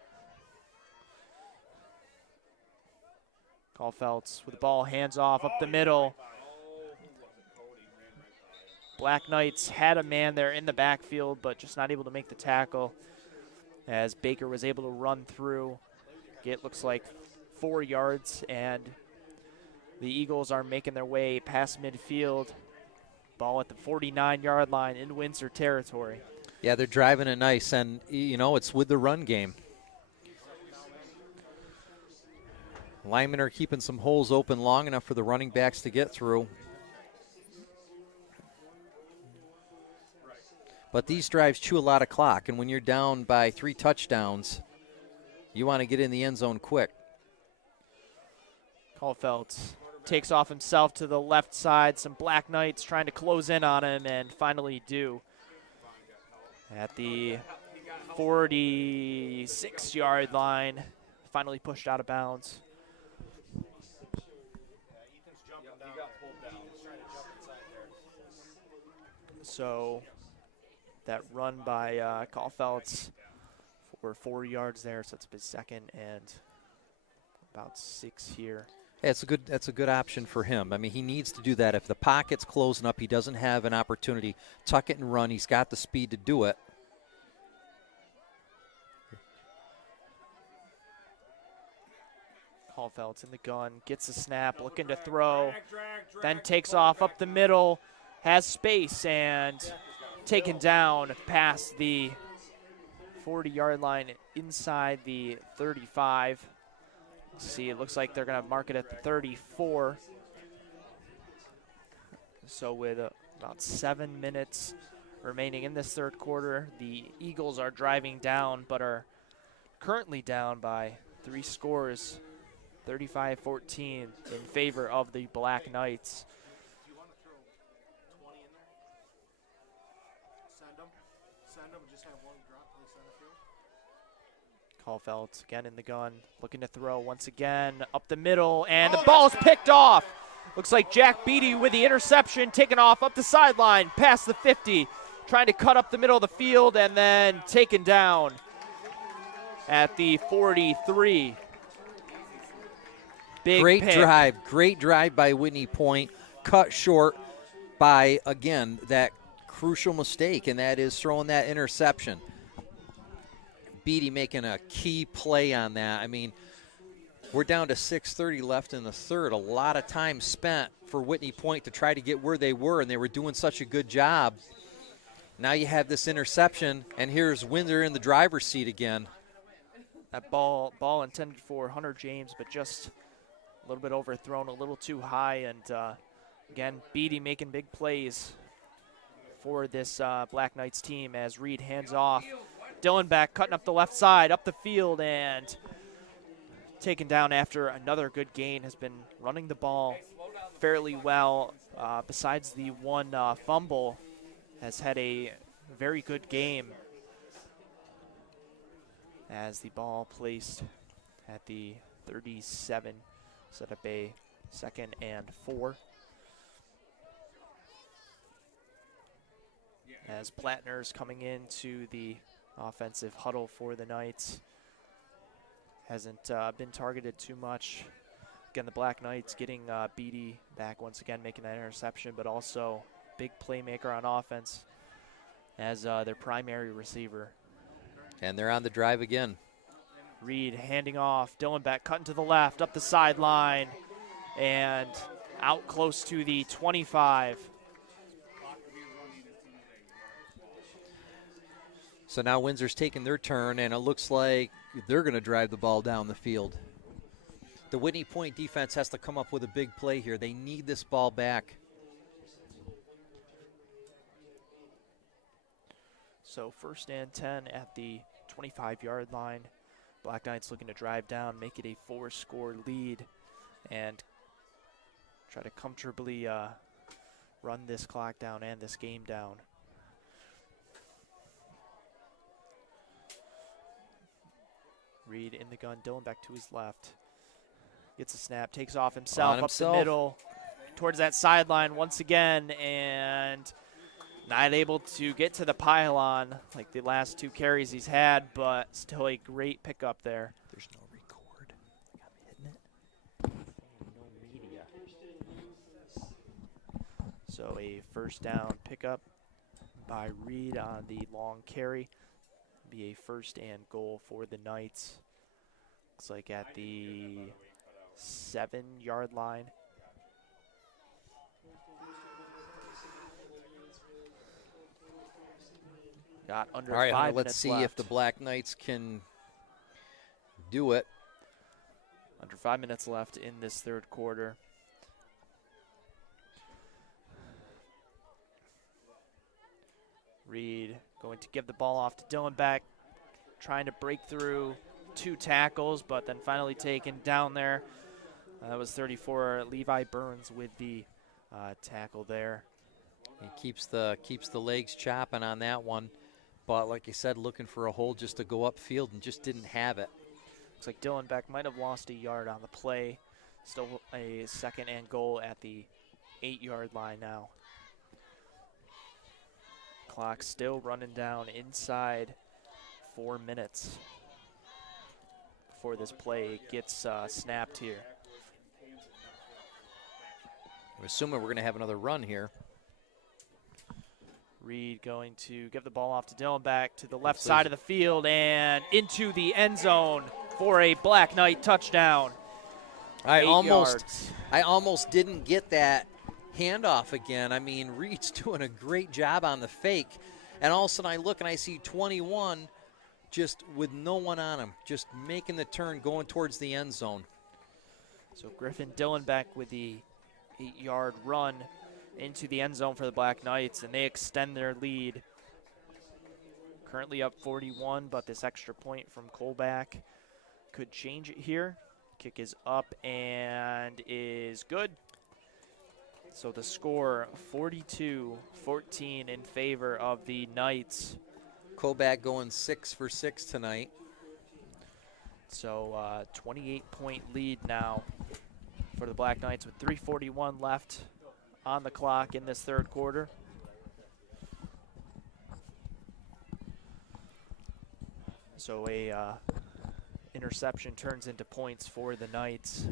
Caulfield's with the ball, hands off, up the middle. Black Knights had a man there in the backfield, but just not able to make the tackle as Baker was able to run through. It looks like 4 yards, and the Eagles are making their way past midfield. Ball at the 49-yard line in Windsor territory. Yeah, they're driving it nice, and, you know, it's with the run game. Linemen are keeping some holes open long enough for the running backs to get through. But these drives chew a lot of clock, and when you're down by 3 touchdowns, you want to get in the end zone quick. Caulfield takes off himself to the left side. Some Black Knights trying to close in on him and finally do. At the 46-yard line, finally pushed out of bounds. So that run by Caulfield's for 4 yards there, so it's his 2nd and about 6 here. Yeah, that's a good option for him. I mean, he needs to do that. If the pocket's closing up, he doesn't have an opportunity. Tuck it and run. He's got the speed to do it. Caulfield's in the gun, gets a snap, looking to throw, then takes off up the middle, has space, and taken down past the 40-yard line inside the 35. See, it looks like they're going to mark it at the 34. So with about 7 minutes remaining in this third quarter, the Eagles are driving down, but are currently down by 3 scores, 35-14 in favor of the Black Knights. Caulfield again in the gun, looking to throw once again up the middle, and the ball's picked off. Looks like Jack Beatty with the interception, taken off up the sideline, past the 50, trying to cut up the middle of the field, and then taken down at the 43. Great pick. Great drive by Whitney Point, cut short by, again, that crucial mistake, and that is throwing that interception. Beatty making a key play on that. I mean, we're down to 6:30 left in the third. A lot of time spent for Whitney Point to try to get where they were, and they were doing such a good job. Now you have this interception, and here's Windsor in the driver's seat again. That ball intended for Hunter James, but just a little bit overthrown, a little too high, and again, Beatty making big plays for this Black Knights team as Reed hands off Dylan back, cutting up the left side, up the field, and taken down after another good gain. Has been running the ball fairly well. Besides the one fumble, has had a very good game as the ball placed at the 37, set up a 2nd and 4. As Plattner's coming into the offensive huddle for the Knights. Hasn't been targeted too much. Again, the Black Knights getting Beatty back once again, making that interception, but also big playmaker on offense as their primary receiver. And they're on the drive again. Reed handing off. Dylan back, cutting to the left, up the sideline, and out close to the 25. So now Windsor's taking their turn, and it looks like they're going to drive the ball down the field. The Whitney Point defense has to come up with a big play here. They need this ball back. So 1st and 10 at the 25-yard line. Black Knights looking to drive down, make it a 4-score lead, and try to comfortably run this clock down and this game down. Reed in the gun, Dylan back to his left. Gets a snap, takes off himself, up the middle, towards that sideline once again, and not able to get to the pylon like the last 2 carries he's had, but still a great pickup there. There's no record. Got me hitting it. No media. So a 1st down pickup by Reed on the long carry. Be a 1st and goal for the Knights. Looks like at the 7-yard line. Got under 5 minutes let's see left. if the Black Knights can do it. Under 5 minutes left in this 3rd quarter. Reed going to give the ball off to Dylan back, trying to break through 2 tackles, but then finally taken down there. That was 34, Levi Burns with the tackle there. He keeps the legs chopping on that one, but like you said, looking for a hole just to go upfield and just didn't have it. Looks like Dylan Beck might have lost a yard on the play. Still a 2nd and goal at the 8-yard line now. Clock still running down inside 4 minutes before this play gets snapped here. I'm assuming we're going to have another run here. Reed going to give the ball off to Dylan back to the left side of the field and into the end zone for a Black Knight touchdown. I almost didn't get that handoff again. I mean, Reed's doing a great job on the fake, and all of a sudden I look and I see 21 just with no one on him, just making the turn going towards the end zone. So Griffin Dillenbeck with the 8-yard run into the end zone for the Black Knights, and they extend their lead. Currently up 41, but this extra point from Colback could change it here. Kick is up and is good. So the score 42-14 in favor of the Knights. Colback going 6 for 6 tonight. So 28-point lead now for the Black Knights with 3:41 left on the clock in this 3rd quarter. So a interception turns into points for the Knights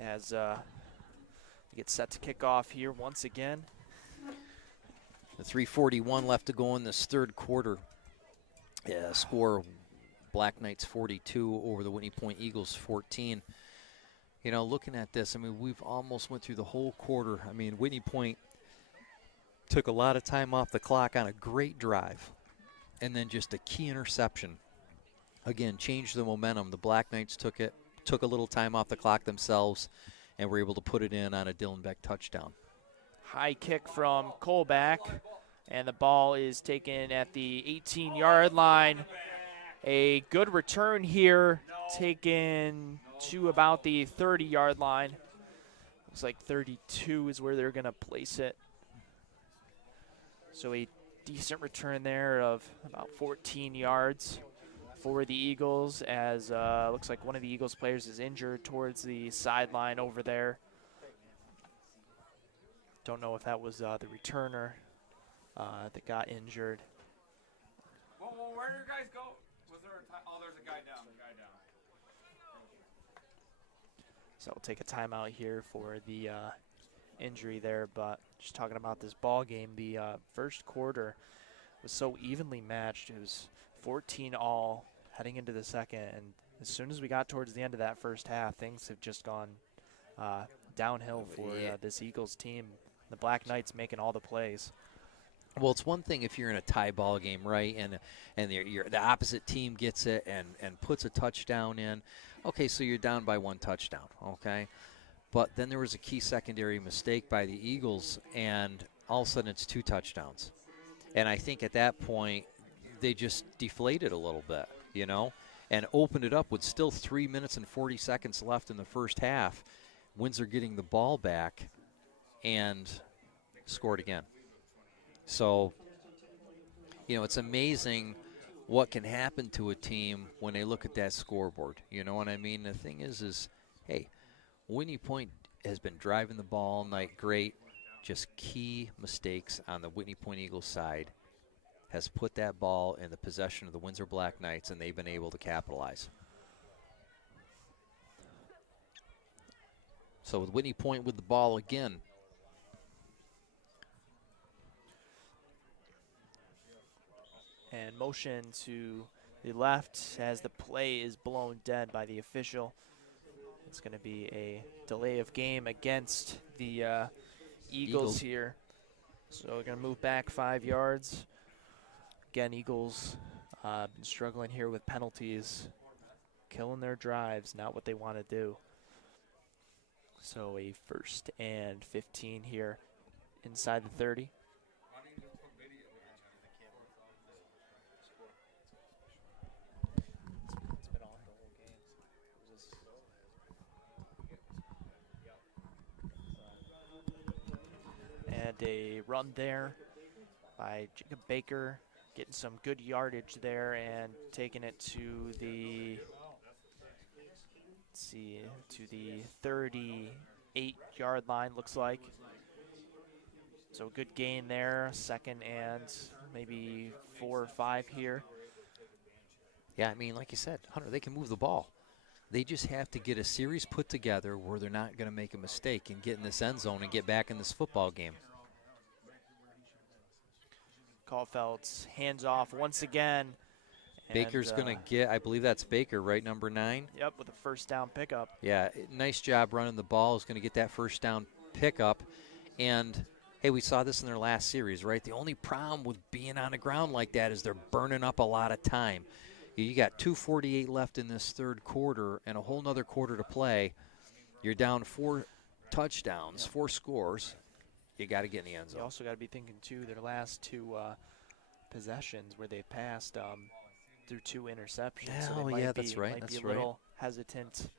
as we get set to kick off here once again. The 3:41 left to go in this 3rd quarter. Yeah, score Black Knights 42 over the Whitney Point Eagles 14. You know, looking at this, I mean, we've almost went through the whole quarter. I mean, Whitney Point took a lot of time off the clock on a great drive, and then just a key interception. Again, changed the momentum. The Black Knights took a little time off the clock themselves, and were able to put it in on a Dylan Beck touchdown. High kick from Colback, And the ball is taken at the 18-yard line. A good return here, taken to about the 30-yard line. Looks like 32 is where they're going to place it. So a decent return there of about 14 yards for the Eagles, as looks like one of the Eagles players is injured towards the sideline over there. Don't know if that was the returner that got injured. Whoa, where did you guys go? Was there oh, there's a guy down. So we'll take a timeout here for the injury there, but just talking about this ball game, the first quarter was so evenly matched. It was 14-all heading into the second, and as soon as we got towards the end of that first half, things have just gone downhill for this Eagles team. The Black Knights making all the plays. Well, it's one thing if you're in a tie ball game, right, and the opposite team gets it and puts a touchdown in. Okay, so you're down by one touchdown, okay? But then there was a key secondary mistake by the Eagles, and all of a sudden it's 2 touchdowns. And I think at that point they just deflated a little bit, you know, and opened it up with still 3 minutes and 40 seconds left in the first half. Windsor getting the ball back and scored again. So, you know, it's amazing what can happen to a team when they look at that scoreboard. You know what I mean? The thing is hey, Whitney Point has been driving the ball all night great. Just key mistakes on the Whitney Point Eagles side has put that ball in the possession of the Windsor Black Knights, and they've been able to capitalize. So with Whitney Point with the ball again. And motion to the left as the play is blown dead by the official. It's going to be a delay of game against the Eagles here. So we're going to move back 5 yards. Again, Eagles been struggling here with penalties, killing their drives, not what they want to do. So a 1st and 15 here inside the 30. And a run there by Jacob Baker, getting some good yardage there and taking it to the, let's see, to the 38-yard line, looks like. So good gain there, 2nd and maybe 4 or 5 here. Yeah, I mean, like you said, Hunter, they can move the ball. They just have to get a series put together where they're not going to make a mistake and get in this end zone and get back in this football game. Caulfield's hands off once again. Baker's going to get, I believe that's Baker, right, number 9? Yep, with a 1st down pickup. Yeah, nice job running the ball. Is going to get that 1st down pickup. And, hey, we saw this in their last series, right? The only problem with being on the ground like that is they're burning up a lot of time. You got 2:48 left in this 3rd quarter and a whole nother quarter to play. You're down 4 touchdowns, 4 scores. You got to get in the end zone. You also got to be thinking, too, their last 2 possessions where they passed through 2 interceptions. Yeah, so they might be, that's right. Might be a little hesitant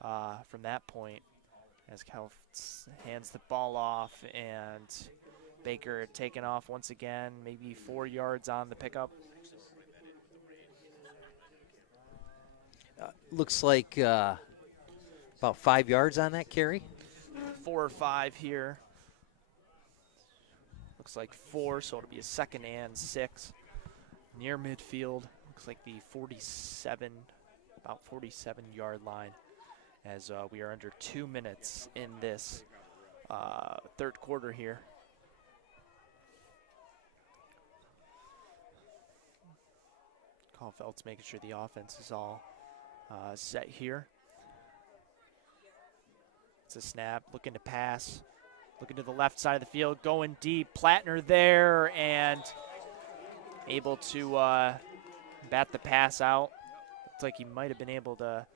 from that point as Cal hands the ball off, and Baker taking off once again, maybe 4 yards on the pickup. Looks like about 5 yards on that carry. 4 or 5 here. Looks like 4, so it'll be a 2nd and 6. Near midfield, looks like the 47, about 47-yard line, as we are under 2 minutes in this 3rd quarter here. Caulfield's making sure the offense is all set here. It's a snap, looking to pass, looking to the left side of the field, going deep. Plattner there, and able to bat the pass out. Looks like he might have been able to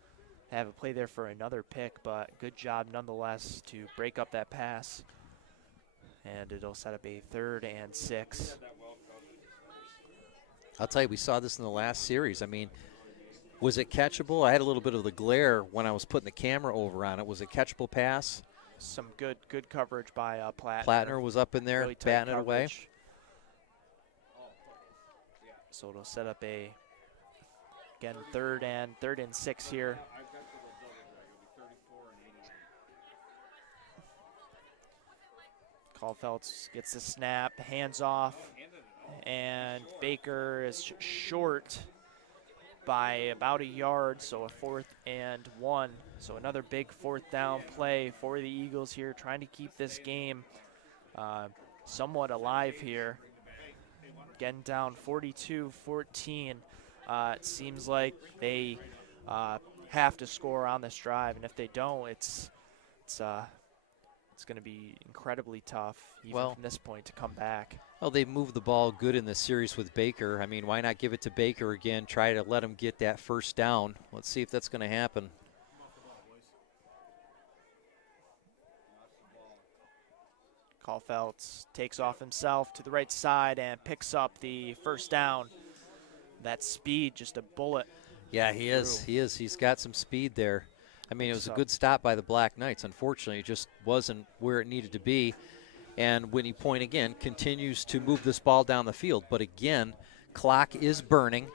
have a play there for another pick, but good job nonetheless to break up that pass. And it'll set up a 3rd and 6. I'll tell you, we saw this in the last series. I mean, was it catchable? I had a little bit of the glare when I was putting the camera over on it. Was it catchable pass? Some good coverage by Plattner. Plattner was up in there, really batting it away. So it'll set up a, again, 3rd and 6 here. Caulfield gets the snap, hands off, and Baker is short by about a yard, so a 4th and 1. So another big 4th down play for the Eagles here, trying to keep this game somewhat alive here. Getting down 42-14. It seems like they have to score on this drive, and if they don't, it's going to be incredibly tough, even from this point, to come back. Well, they've moved the ball good in this series with Baker. I mean, why not give it to Baker again, try to let him get that 1st down. Let's see if that's going to happen. Caulfield takes off himself to the right side and picks up the 1st down. That speed, just a bullet. Yeah, he is. He is. He's got some speed there. I mean, it was a good stop by the Black Knights. Unfortunately, it just wasn't where it needed to be. And Whitney Point, again, continues to move this ball down the field. But again, clock is burning,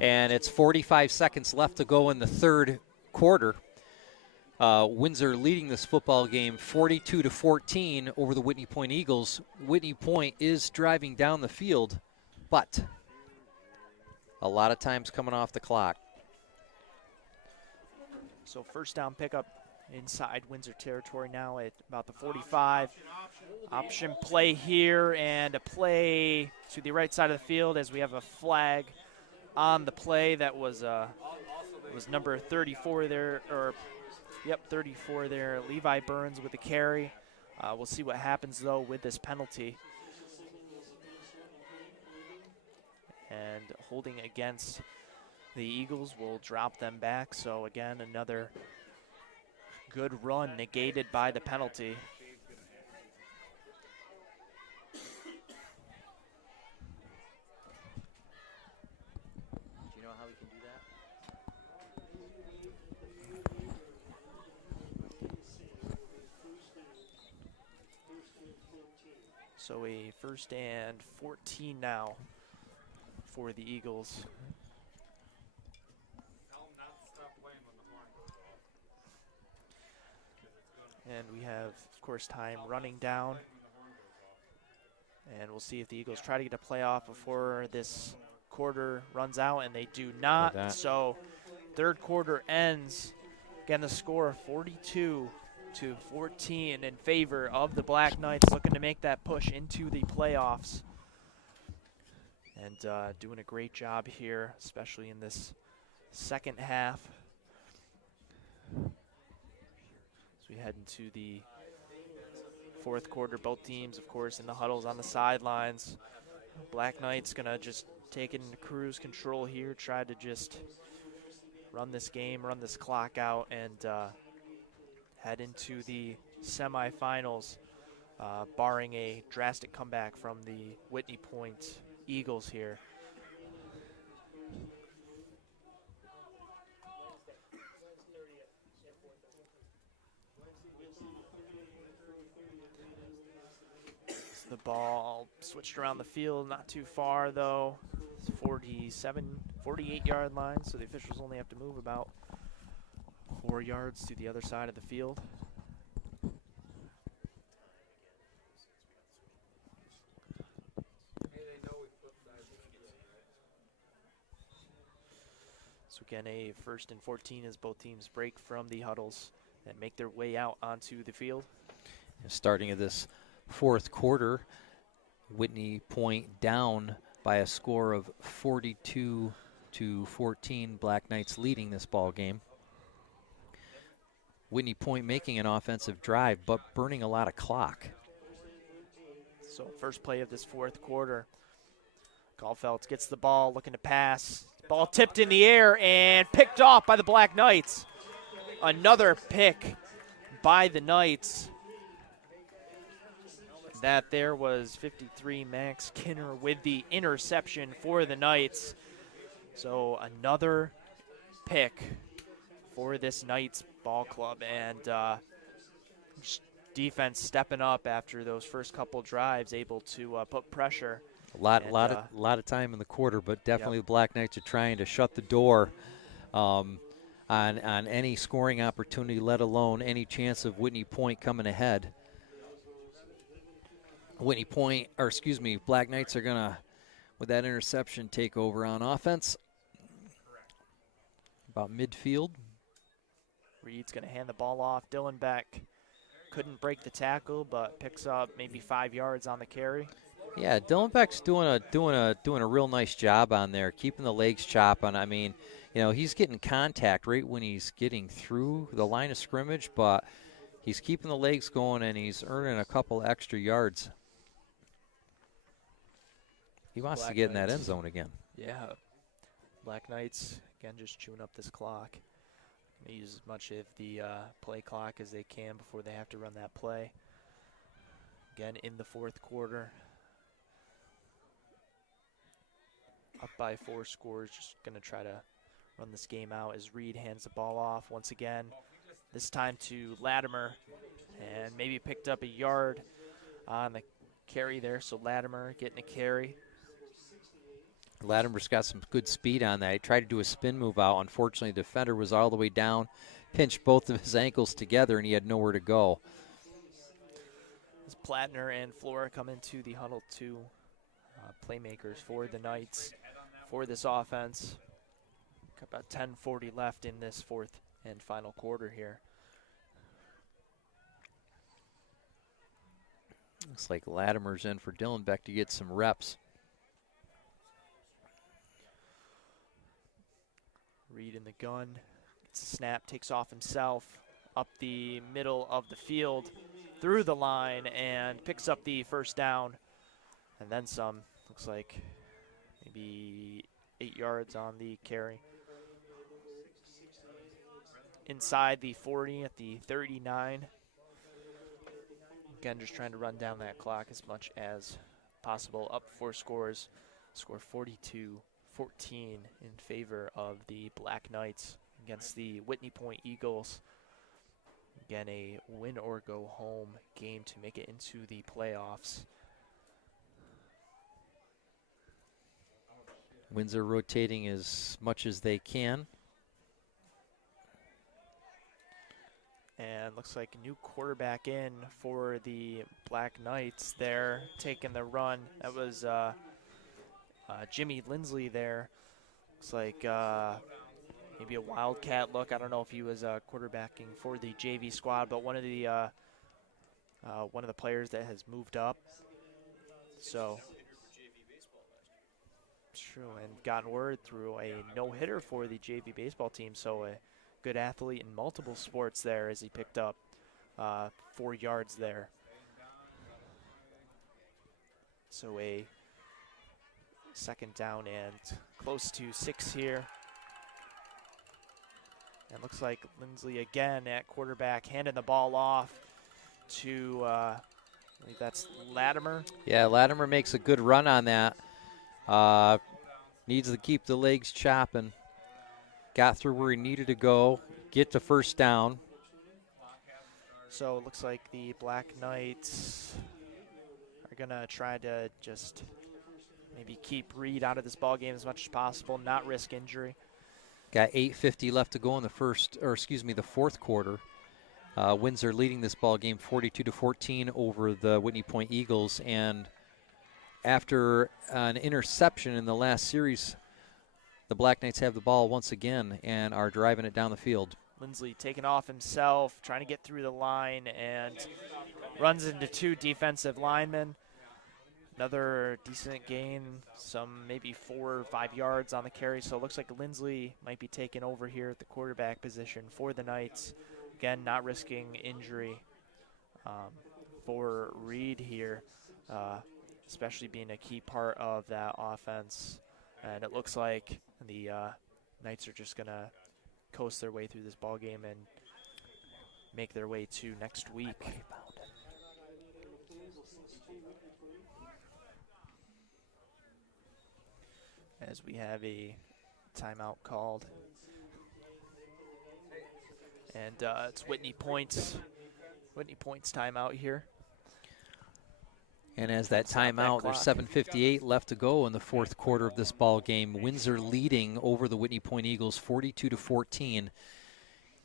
and it's 45 seconds left to go in the 3rd quarter. Windsor leading this football game 42-14 over the Whitney Point Eagles. Whitney Point is driving down the field, but a lot of times coming off the clock. So 1st down pickup inside Windsor territory now at about the 45. Option play here, and a play to the right side of the field as we have a flag on the play. That was number 34 there, or yep, 34 there. Levi Burns with the carry. We'll see what happens though with this penalty. And holding against the Eagles will drop them back. So again, another good run negated by the penalty. Do you know how we can do that? So a 1st and 14 now for the Eagles. And we have, of course, time running down. And we'll see if the Eagles try to get a playoff before this quarter runs out, and they do not. So 3rd quarter ends. Again, the score 42-14 in favor of the Black Knights, looking to make that push into the playoffs. And doing a great job here, especially in this 2nd half. As we head into the 4th quarter, both teams, of course, in the huddles on the sidelines. Black Knights going to just take it into cruise control here, try to just run this game, run this clock out, and head into the semifinals, barring a drastic comeback from the Whitney Point Eagles here. The ball switched around the field, not too far though. It's 48-yard line, so the officials only have to move about 4 yards to the other side of the field. So again, a 1st and 14 as both teams break from the huddles and make their way out onto the field. Starting of this 4th quarter, Whitney Point down by a score of 42-14. Black Knights leading this ball game. Whitney Point making an offensive drive, but burning a lot of clock. So 1st play of this 4th quarter. Caulfield gets the ball, looking to pass. Ball tipped in the air and picked off by the Black Knights. Another pick by the Knights. that there was 53 Max Kinner with the interception for the Knights. So another pick for this Knights ball club, and defense stepping up after those first couple drives, able to put pressure. A lot of time in the quarter, but definitely the Black Knights are trying to shut the door on any scoring opportunity, let alone any chance of Whitney Point coming ahead. Black Knights are gonna, with that interception, take over on offense. About midfield. Reed's gonna hand the ball off. Dylan Beck couldn't break the tackle, but picks up maybe 5 yards on the carry. Yeah, Dylan Beck's doing a real nice job on there, keeping the legs chopping. I mean, he's getting contact right when he's getting through the line of scrimmage, but he's keeping the legs going and he's earning a couple extra yards. He wants to get in that end zone again. Yeah. Black Knights, again, just chewing up this clock. They use as much of the play clock as they can before they have to run that play. Again, in the fourth quarter. Up by 4 scores, just going to try to run this game out as Reed hands the ball off once again. This time to Latimer, and maybe picked up a yard on the carry there, so Latimer getting a carry. Latimer's got some good speed on that. He tried to do a spin move out. Unfortunately, the defender was all the way down, pinched both of his ankles together, and he had nowhere to go. As Plattner and Flora come into the huddle, two playmakers for the Knights for this offense. Got about 10:40 left in this fourth and final quarter here. Looks like Latimer's in for Dylan Beck to get some reps. Reed in the gun, gets a snap, takes off himself, up the middle of the field, through the line, and picks up the first down, and then some. Looks like maybe 8 yards on the carry. Inside the 40 at the 39. Again, just trying to run down that clock as much as possible. Up 4 scores, score 42-14 in favor of the Black Knights against the Whitney Point Eagles. Again, a win or go home game to make it into the playoffs. Windsor rotating as much as they can. And looks like a new quarterback in for the Black Knights there, taking the run. That was Jimmy Lindsley there. Looks like maybe a wildcat look. I don't know if he was quarterbacking for the JV squad, but one of the players that has moved up. So true, and gotten word through a no-hitter for the JV baseball team. So a good athlete in multiple sports there as he picked up 4 yards there. So a second down and close to 6 here. And looks like Lindsley again at quarterback, handing the ball off to, I believe that's Latimer. Yeah, Latimer makes a good run on that. Needs to keep the legs chopping. Got through where he needed to go, get the first down. So it looks like the Black Knights are going to try to just maybe keep Reed out of this ball game as much as possible, not risk injury. Got 8:50 left to go in the fourth quarter. Windsor leading this ball game 42-14 over the Whitney Point Eagles, and after an interception in the last series, the Black Knights have the ball once again and are driving it down the field. Lindsley taking off himself, trying to get through the line, and runs into 2 defensive linemen. Another decent gain, some maybe 4 or 5 yards on the carry. So it looks like Lindsley might be taking over here at the quarterback position for the Knights. Again, not risking injury for Reed here, especially being a key part of that offense. And it looks like the Knights are just going to coast their way through this ball game and make their way to next week. as we have a timeout called. And it's Whitney Point's timeout here. And as that Stop that timeout, there's clock. 7:58 left to go in the fourth quarter of this ball game. Windsor leading over the Whitney Point Eagles 42-14.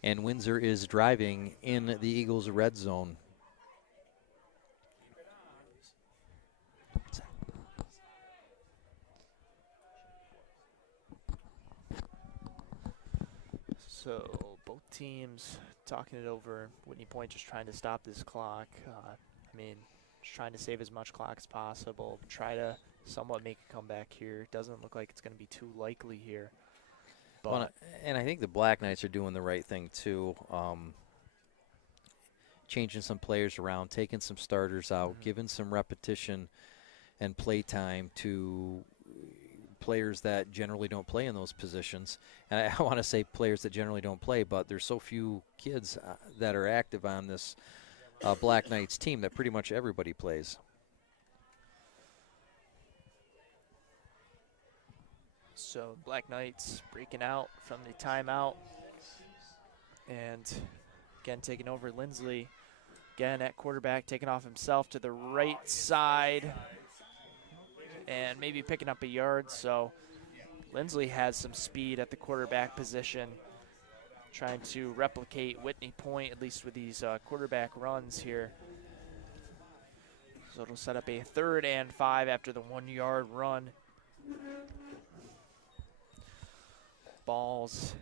And Windsor is driving in the Eagles' red zone. So both teams talking it over. Whitney Point just trying to stop this clock. I mean, just trying to save as much clock as possible. Try to somewhat make a comeback here. Doesn't look like it's going to be too likely here. But Well, and I think the Black Knights are doing the right thing, too. Changing some players around, taking some starters out, giving some repetition and play time to players that generally don't play in those positions. And I want to say players that generally don't play, but there's so few kids that are active on this Black Knights team that pretty much everybody plays. so Black Knights breaking out from the timeout. And again, taking over Lindsley. Again at quarterback, taking off himself to the right side. And maybe picking up a yard. So Lindsley has some speed at the quarterback position. Trying to replicate Whitney Point, at least with these quarterback runs here. So it'll set up a 3rd and 5 after the 1-yard run. Ball's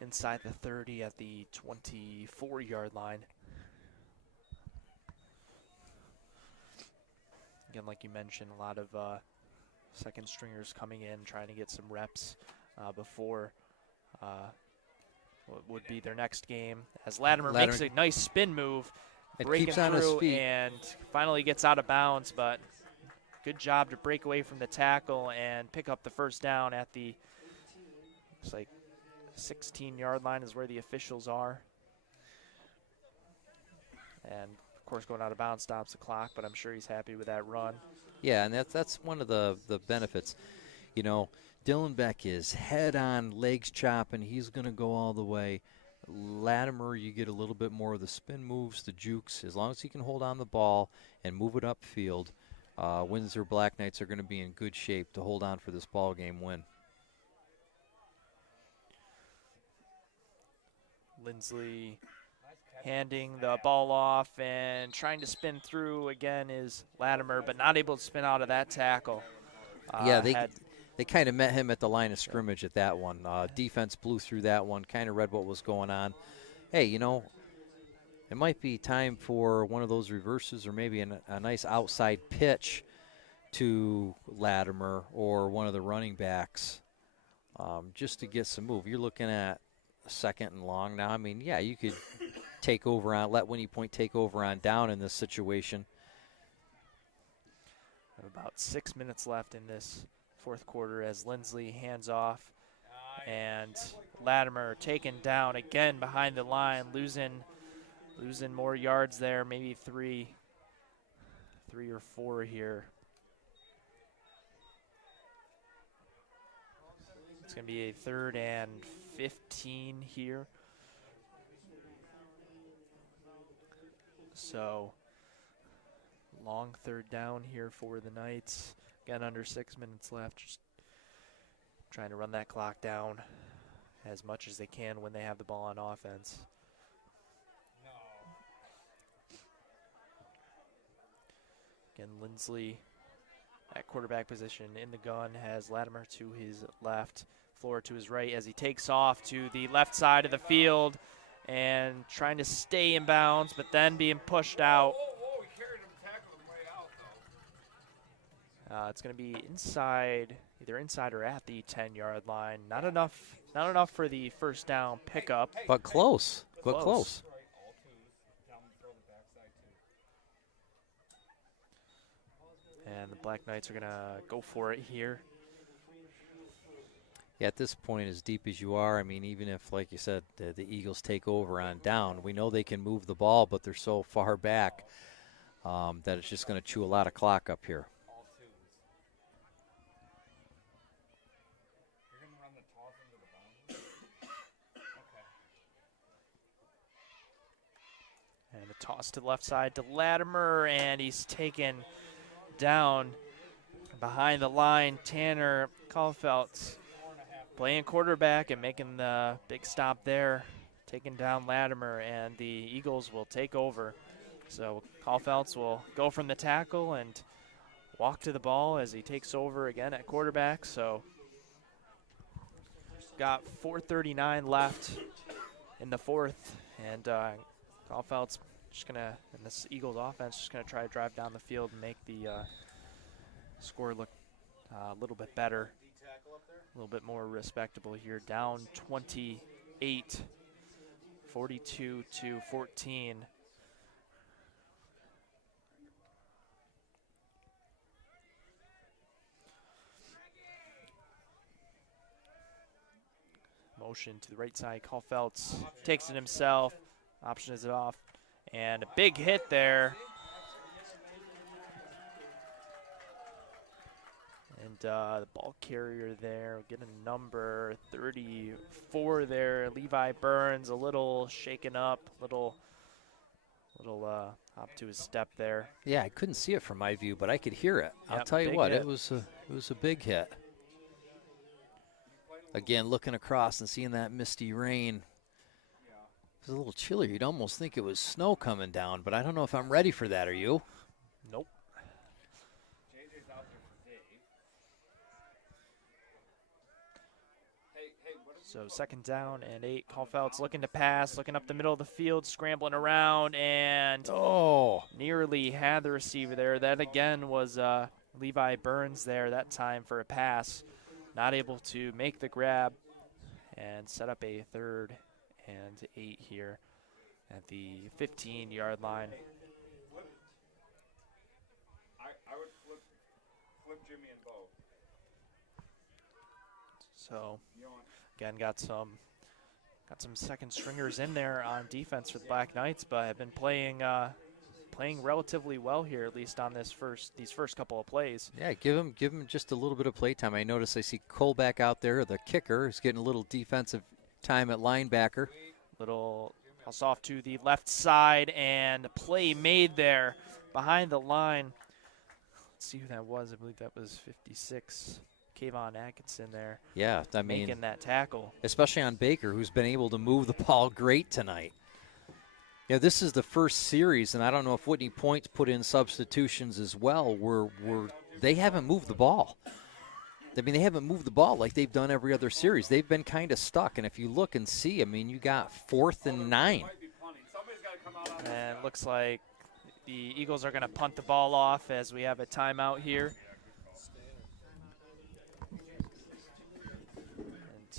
inside the 30 at the 24-yard line. Again, like you mentioned, a lot of second stringers coming in, trying to get some reps before what would be their next game. As Latimer makes a nice spin move, breaking keeps on his through feet. and finally gets out of bounds, but good job to break away from the tackle and pick up the first down at the, looks like 16-yard line is where the officials are. And of course, going out of bounds stops the clock, but I'm sure he's happy with that run. Yeah, and that's one of the benefits. You know, Dylan Beck is head on, legs chopping. He's going to go all the way. Latimer, you get a little bit more of the spin moves, the jukes. As long as he can hold on the ball and move it upfield, Windsor Black Knights are going to be in good shape to hold on for this ball game win. Lindsley handing the ball off and trying to spin through again is Latimer, but not able to spin out of that tackle. Yeah, they kind of met him at the line of scrimmage at that one. Defense blew through that one, kind of read what was going on. Hey, you know, it might be time for one of those reverses or maybe a nice outside pitch to Latimer or one of the running backs just to get some move. You're looking at 2nd and long now. I mean, yeah, you could take over on, let Whitney Point take over on down in this situation. About 6 minutes left in this 4th quarter as Lindsley hands off, and Latimer taken down again behind the line, losing more yards there, maybe three or four here. It's going to be a 3rd and 15 here. So long 3rd down here for the Knights. Again, under 6 minutes left. Just trying to run that clock down as much as they can when they have the ball on offense. Again, Lindsley at quarterback position in the gun has Latimer to his left, Floor to his right as he takes off to the left side of the field and trying to stay in bounds, but then being pushed out. It's going to be inside, either inside or at the 10-yard line. Not enough for the first down pickup. But close. But close. And the Black Knights are going to go for it here. Yeah, at this point, as deep as you are, I mean, even if, like you said, the Eagles take over on down, we know they can move the ball, but they're so far back that it's just going to chew a lot of clock up here. toss to the left side to Latimer, and he's taken down behind the line. Tanner Caulfield playing quarterback and making the big stop there, taking down Latimer, and the Eagles will take over. So Caulfield will go from the tackle and walk to the ball as he takes over again at quarterback. So got 4:39 left in the fourth, and Caulfield's just gonna, and this Eagles offense, just gonna try to drive down the field and make the score look a little bit better, a little bit more respectable here. Down 28, 42-14. Motion to the right side. Caulfield takes it himself, options it off, and a big hit there. And the ball carrier there, get a number 34 there. Levi Burns, a little shaken up, little hop to his step there. Yeah, I couldn't see it from my view, but I could hear it. I'll Yep, tell you big what, hit. it was a big hit. Again, looking across and seeing that misty rain. It was a little chilly. You'd almost think it was snow coming down, but I don't know if I'm ready for that. Are you? Nope. So 2nd down and 8. Caulfield's looking to pass, looking up the middle of the field, scrambling around, and nearly had the receiver there. That again was Levi Burns there that time for a pass. Not able to make the grab and set up a 3rd and 8 here at the 15-yard line. I would flip Jimmy and Bo. So again, got some second stringers in there on defense for the Black Knights, but have been playing relatively well here, at least on these first couple of plays. Yeah, give him just a little bit of play time. I notice I see Cole back out there, the kicker, is getting a little defensive time at linebacker. Little toss off to the left side, and play made there behind the line. Let's see who that was. I believe that was 56, Kayvon Atkinson there. Yeah, I mean, making that tackle. Especially on Baker, who's been able to move the ball great tonight. Yeah, this is the first series, and I don't know if Whitney Point's put in substitutions as well, where they haven't moved the ball. I mean, they haven't moved the ball like they've done every other series. They've been kind of stuck, and if you look and see, I mean, you got 4th and 9. And looks like the Eagles are going to punt the ball off as we have a timeout here. And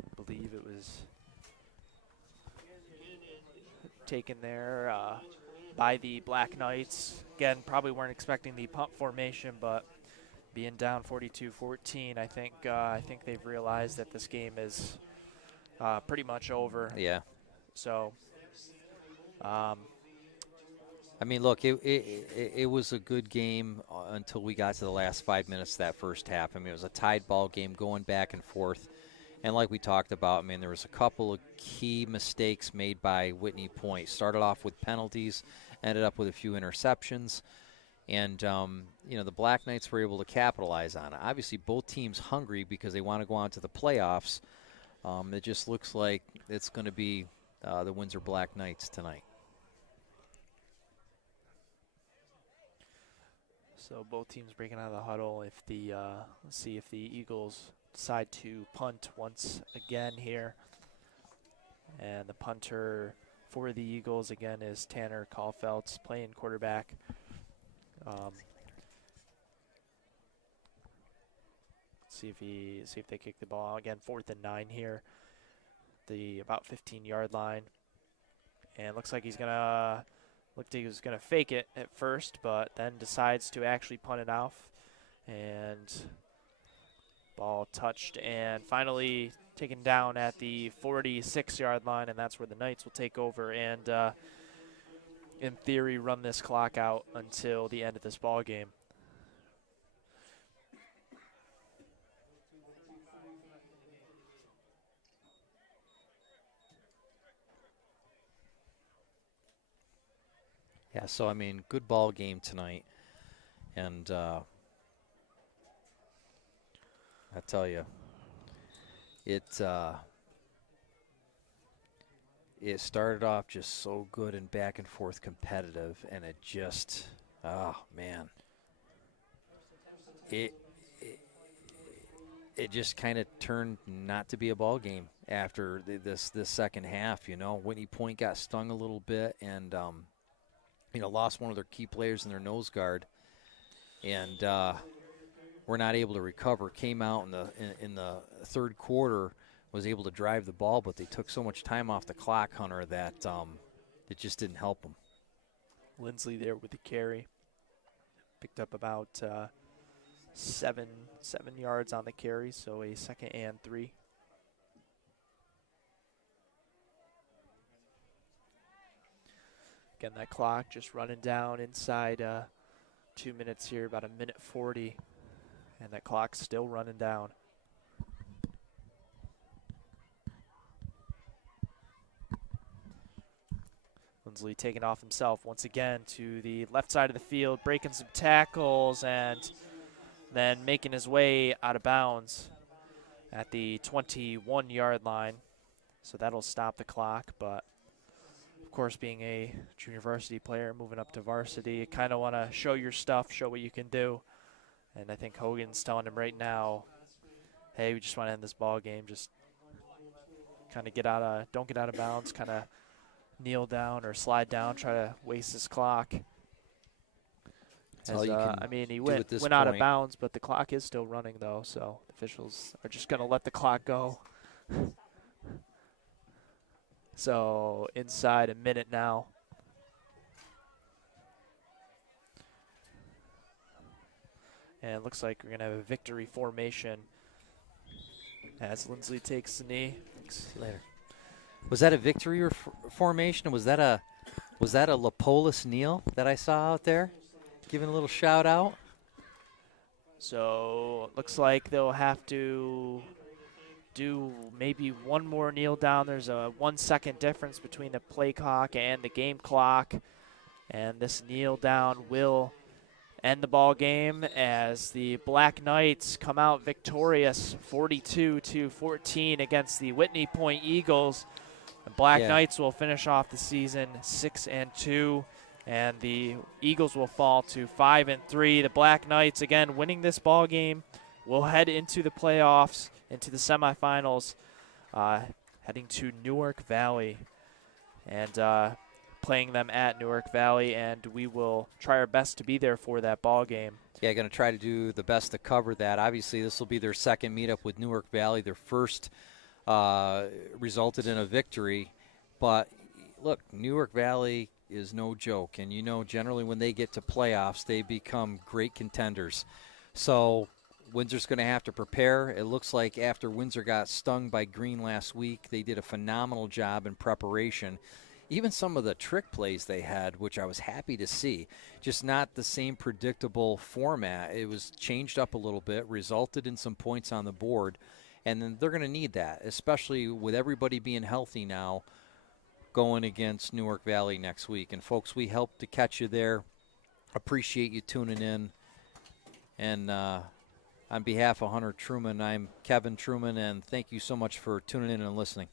I believe it was taken there by the Black Knights. Again, probably weren't expecting the punt formation, but being down 42-14, I think they've realized that this game is pretty much over. Yeah. So, I mean, look, it was a good game until we got to the last 5 minutes of that first half. I mean, it was a tied ball game going back and forth. And like we talked about, I mean, there was a couple of key mistakes made by Whitney Point. Started off with penalties, ended up with a few interceptions. And, you know, the Black Knights were able to capitalize on it. Obviously, both teams hungry because they want to go on to the playoffs. It just looks like it's going to be the Windsor Black Knights tonight. So both teams breaking out of the huddle. If the let's see if the Eagles decide to punt once again here. And the punter for the Eagles again is Tanner Caulfield, playing quarterback. See if they kick the ball again. 4th and 9 here, the about 15-yard line, and looks like he was gonna fake it at first, but then decides to actually punt it off, and ball touched and finally taken down at the 46-yard line, and that's where the Knights will take over and in theory run this clock out until the end of this ball game. Yeah, so, I mean, good ball game tonight. And I tell you, it started off just so good and back and forth competitive, and it just, oh, man. It just kind of turned not to be a ball game after this second half, you know. Whitney Point got stung a little bit and, you know, lost one of their key players in their nose guard. And were not able to recover. Came out in the third quarter, was able to drive the ball, but they took so much time off the clock, Hunter, that it just didn't help them. Lindsley there with the carry. Picked up about 7 yards on the carry, so a 2nd and 3. Again, that clock just running down inside 2 minutes here, about 1:40, and that clock's still running down. Lindsley taking off himself once again to the left side of the field, breaking some tackles, and then making his way out of bounds at the 21-yard line. So that'll stop the clock, but of course, being a junior varsity player, moving up to varsity, you kind of want to show your stuff, show what you can do. And I think Hogan's telling him right now, hey, we just want to end this ball game. Just kind of don't get out of bounds, kind of kneel down or slide down, try to waste his clock. I mean, he went out of bounds, but the clock is still running, though, so the officials are just going to let the clock go. So inside a minute now. And it looks like we're going to have a victory formation as Lindsley takes the knee. Thanks. Later. Was that a victory formation? Was that a Lapolis kneel that I saw out there? Giving a little shout out. So it looks like they'll have to do maybe one more kneel down. There's a 1 second difference between the play clock and the game clock. And this kneel down will end the ball game as the Black Knights come out victorious 42-14 against the Whitney Point Eagles. The Black Knights will finish off the season 6-2, and the Eagles will fall to 5-3. The Black Knights, again, winning this ball game, will head into the playoffs, into the semifinals, heading to Newark Valley and playing them at Newark Valley, and we will try our best to be there for that ball game. Yeah, going to try to do the best to cover that. Obviously, this will be their second meetup with Newark Valley. Their first resulted in a victory, but look, Newark Valley is no joke, and you know generally when they get to playoffs, they become great contenders. So Windsor's going to have to prepare. It looks like after Windsor got stung by Green last week, they did a phenomenal job in preparation. Even some of the trick plays they had, which I was happy to see, just not the same predictable format. It was changed up a little bit, resulted in some points on the board, and then they're going to need that, especially with everybody being healthy now going against Newark Valley next week. And, folks, we hope to catch you there. Appreciate you tuning in. And on behalf of Hunter Truman, I'm Kevin Truman, and thank you so much for tuning in and listening.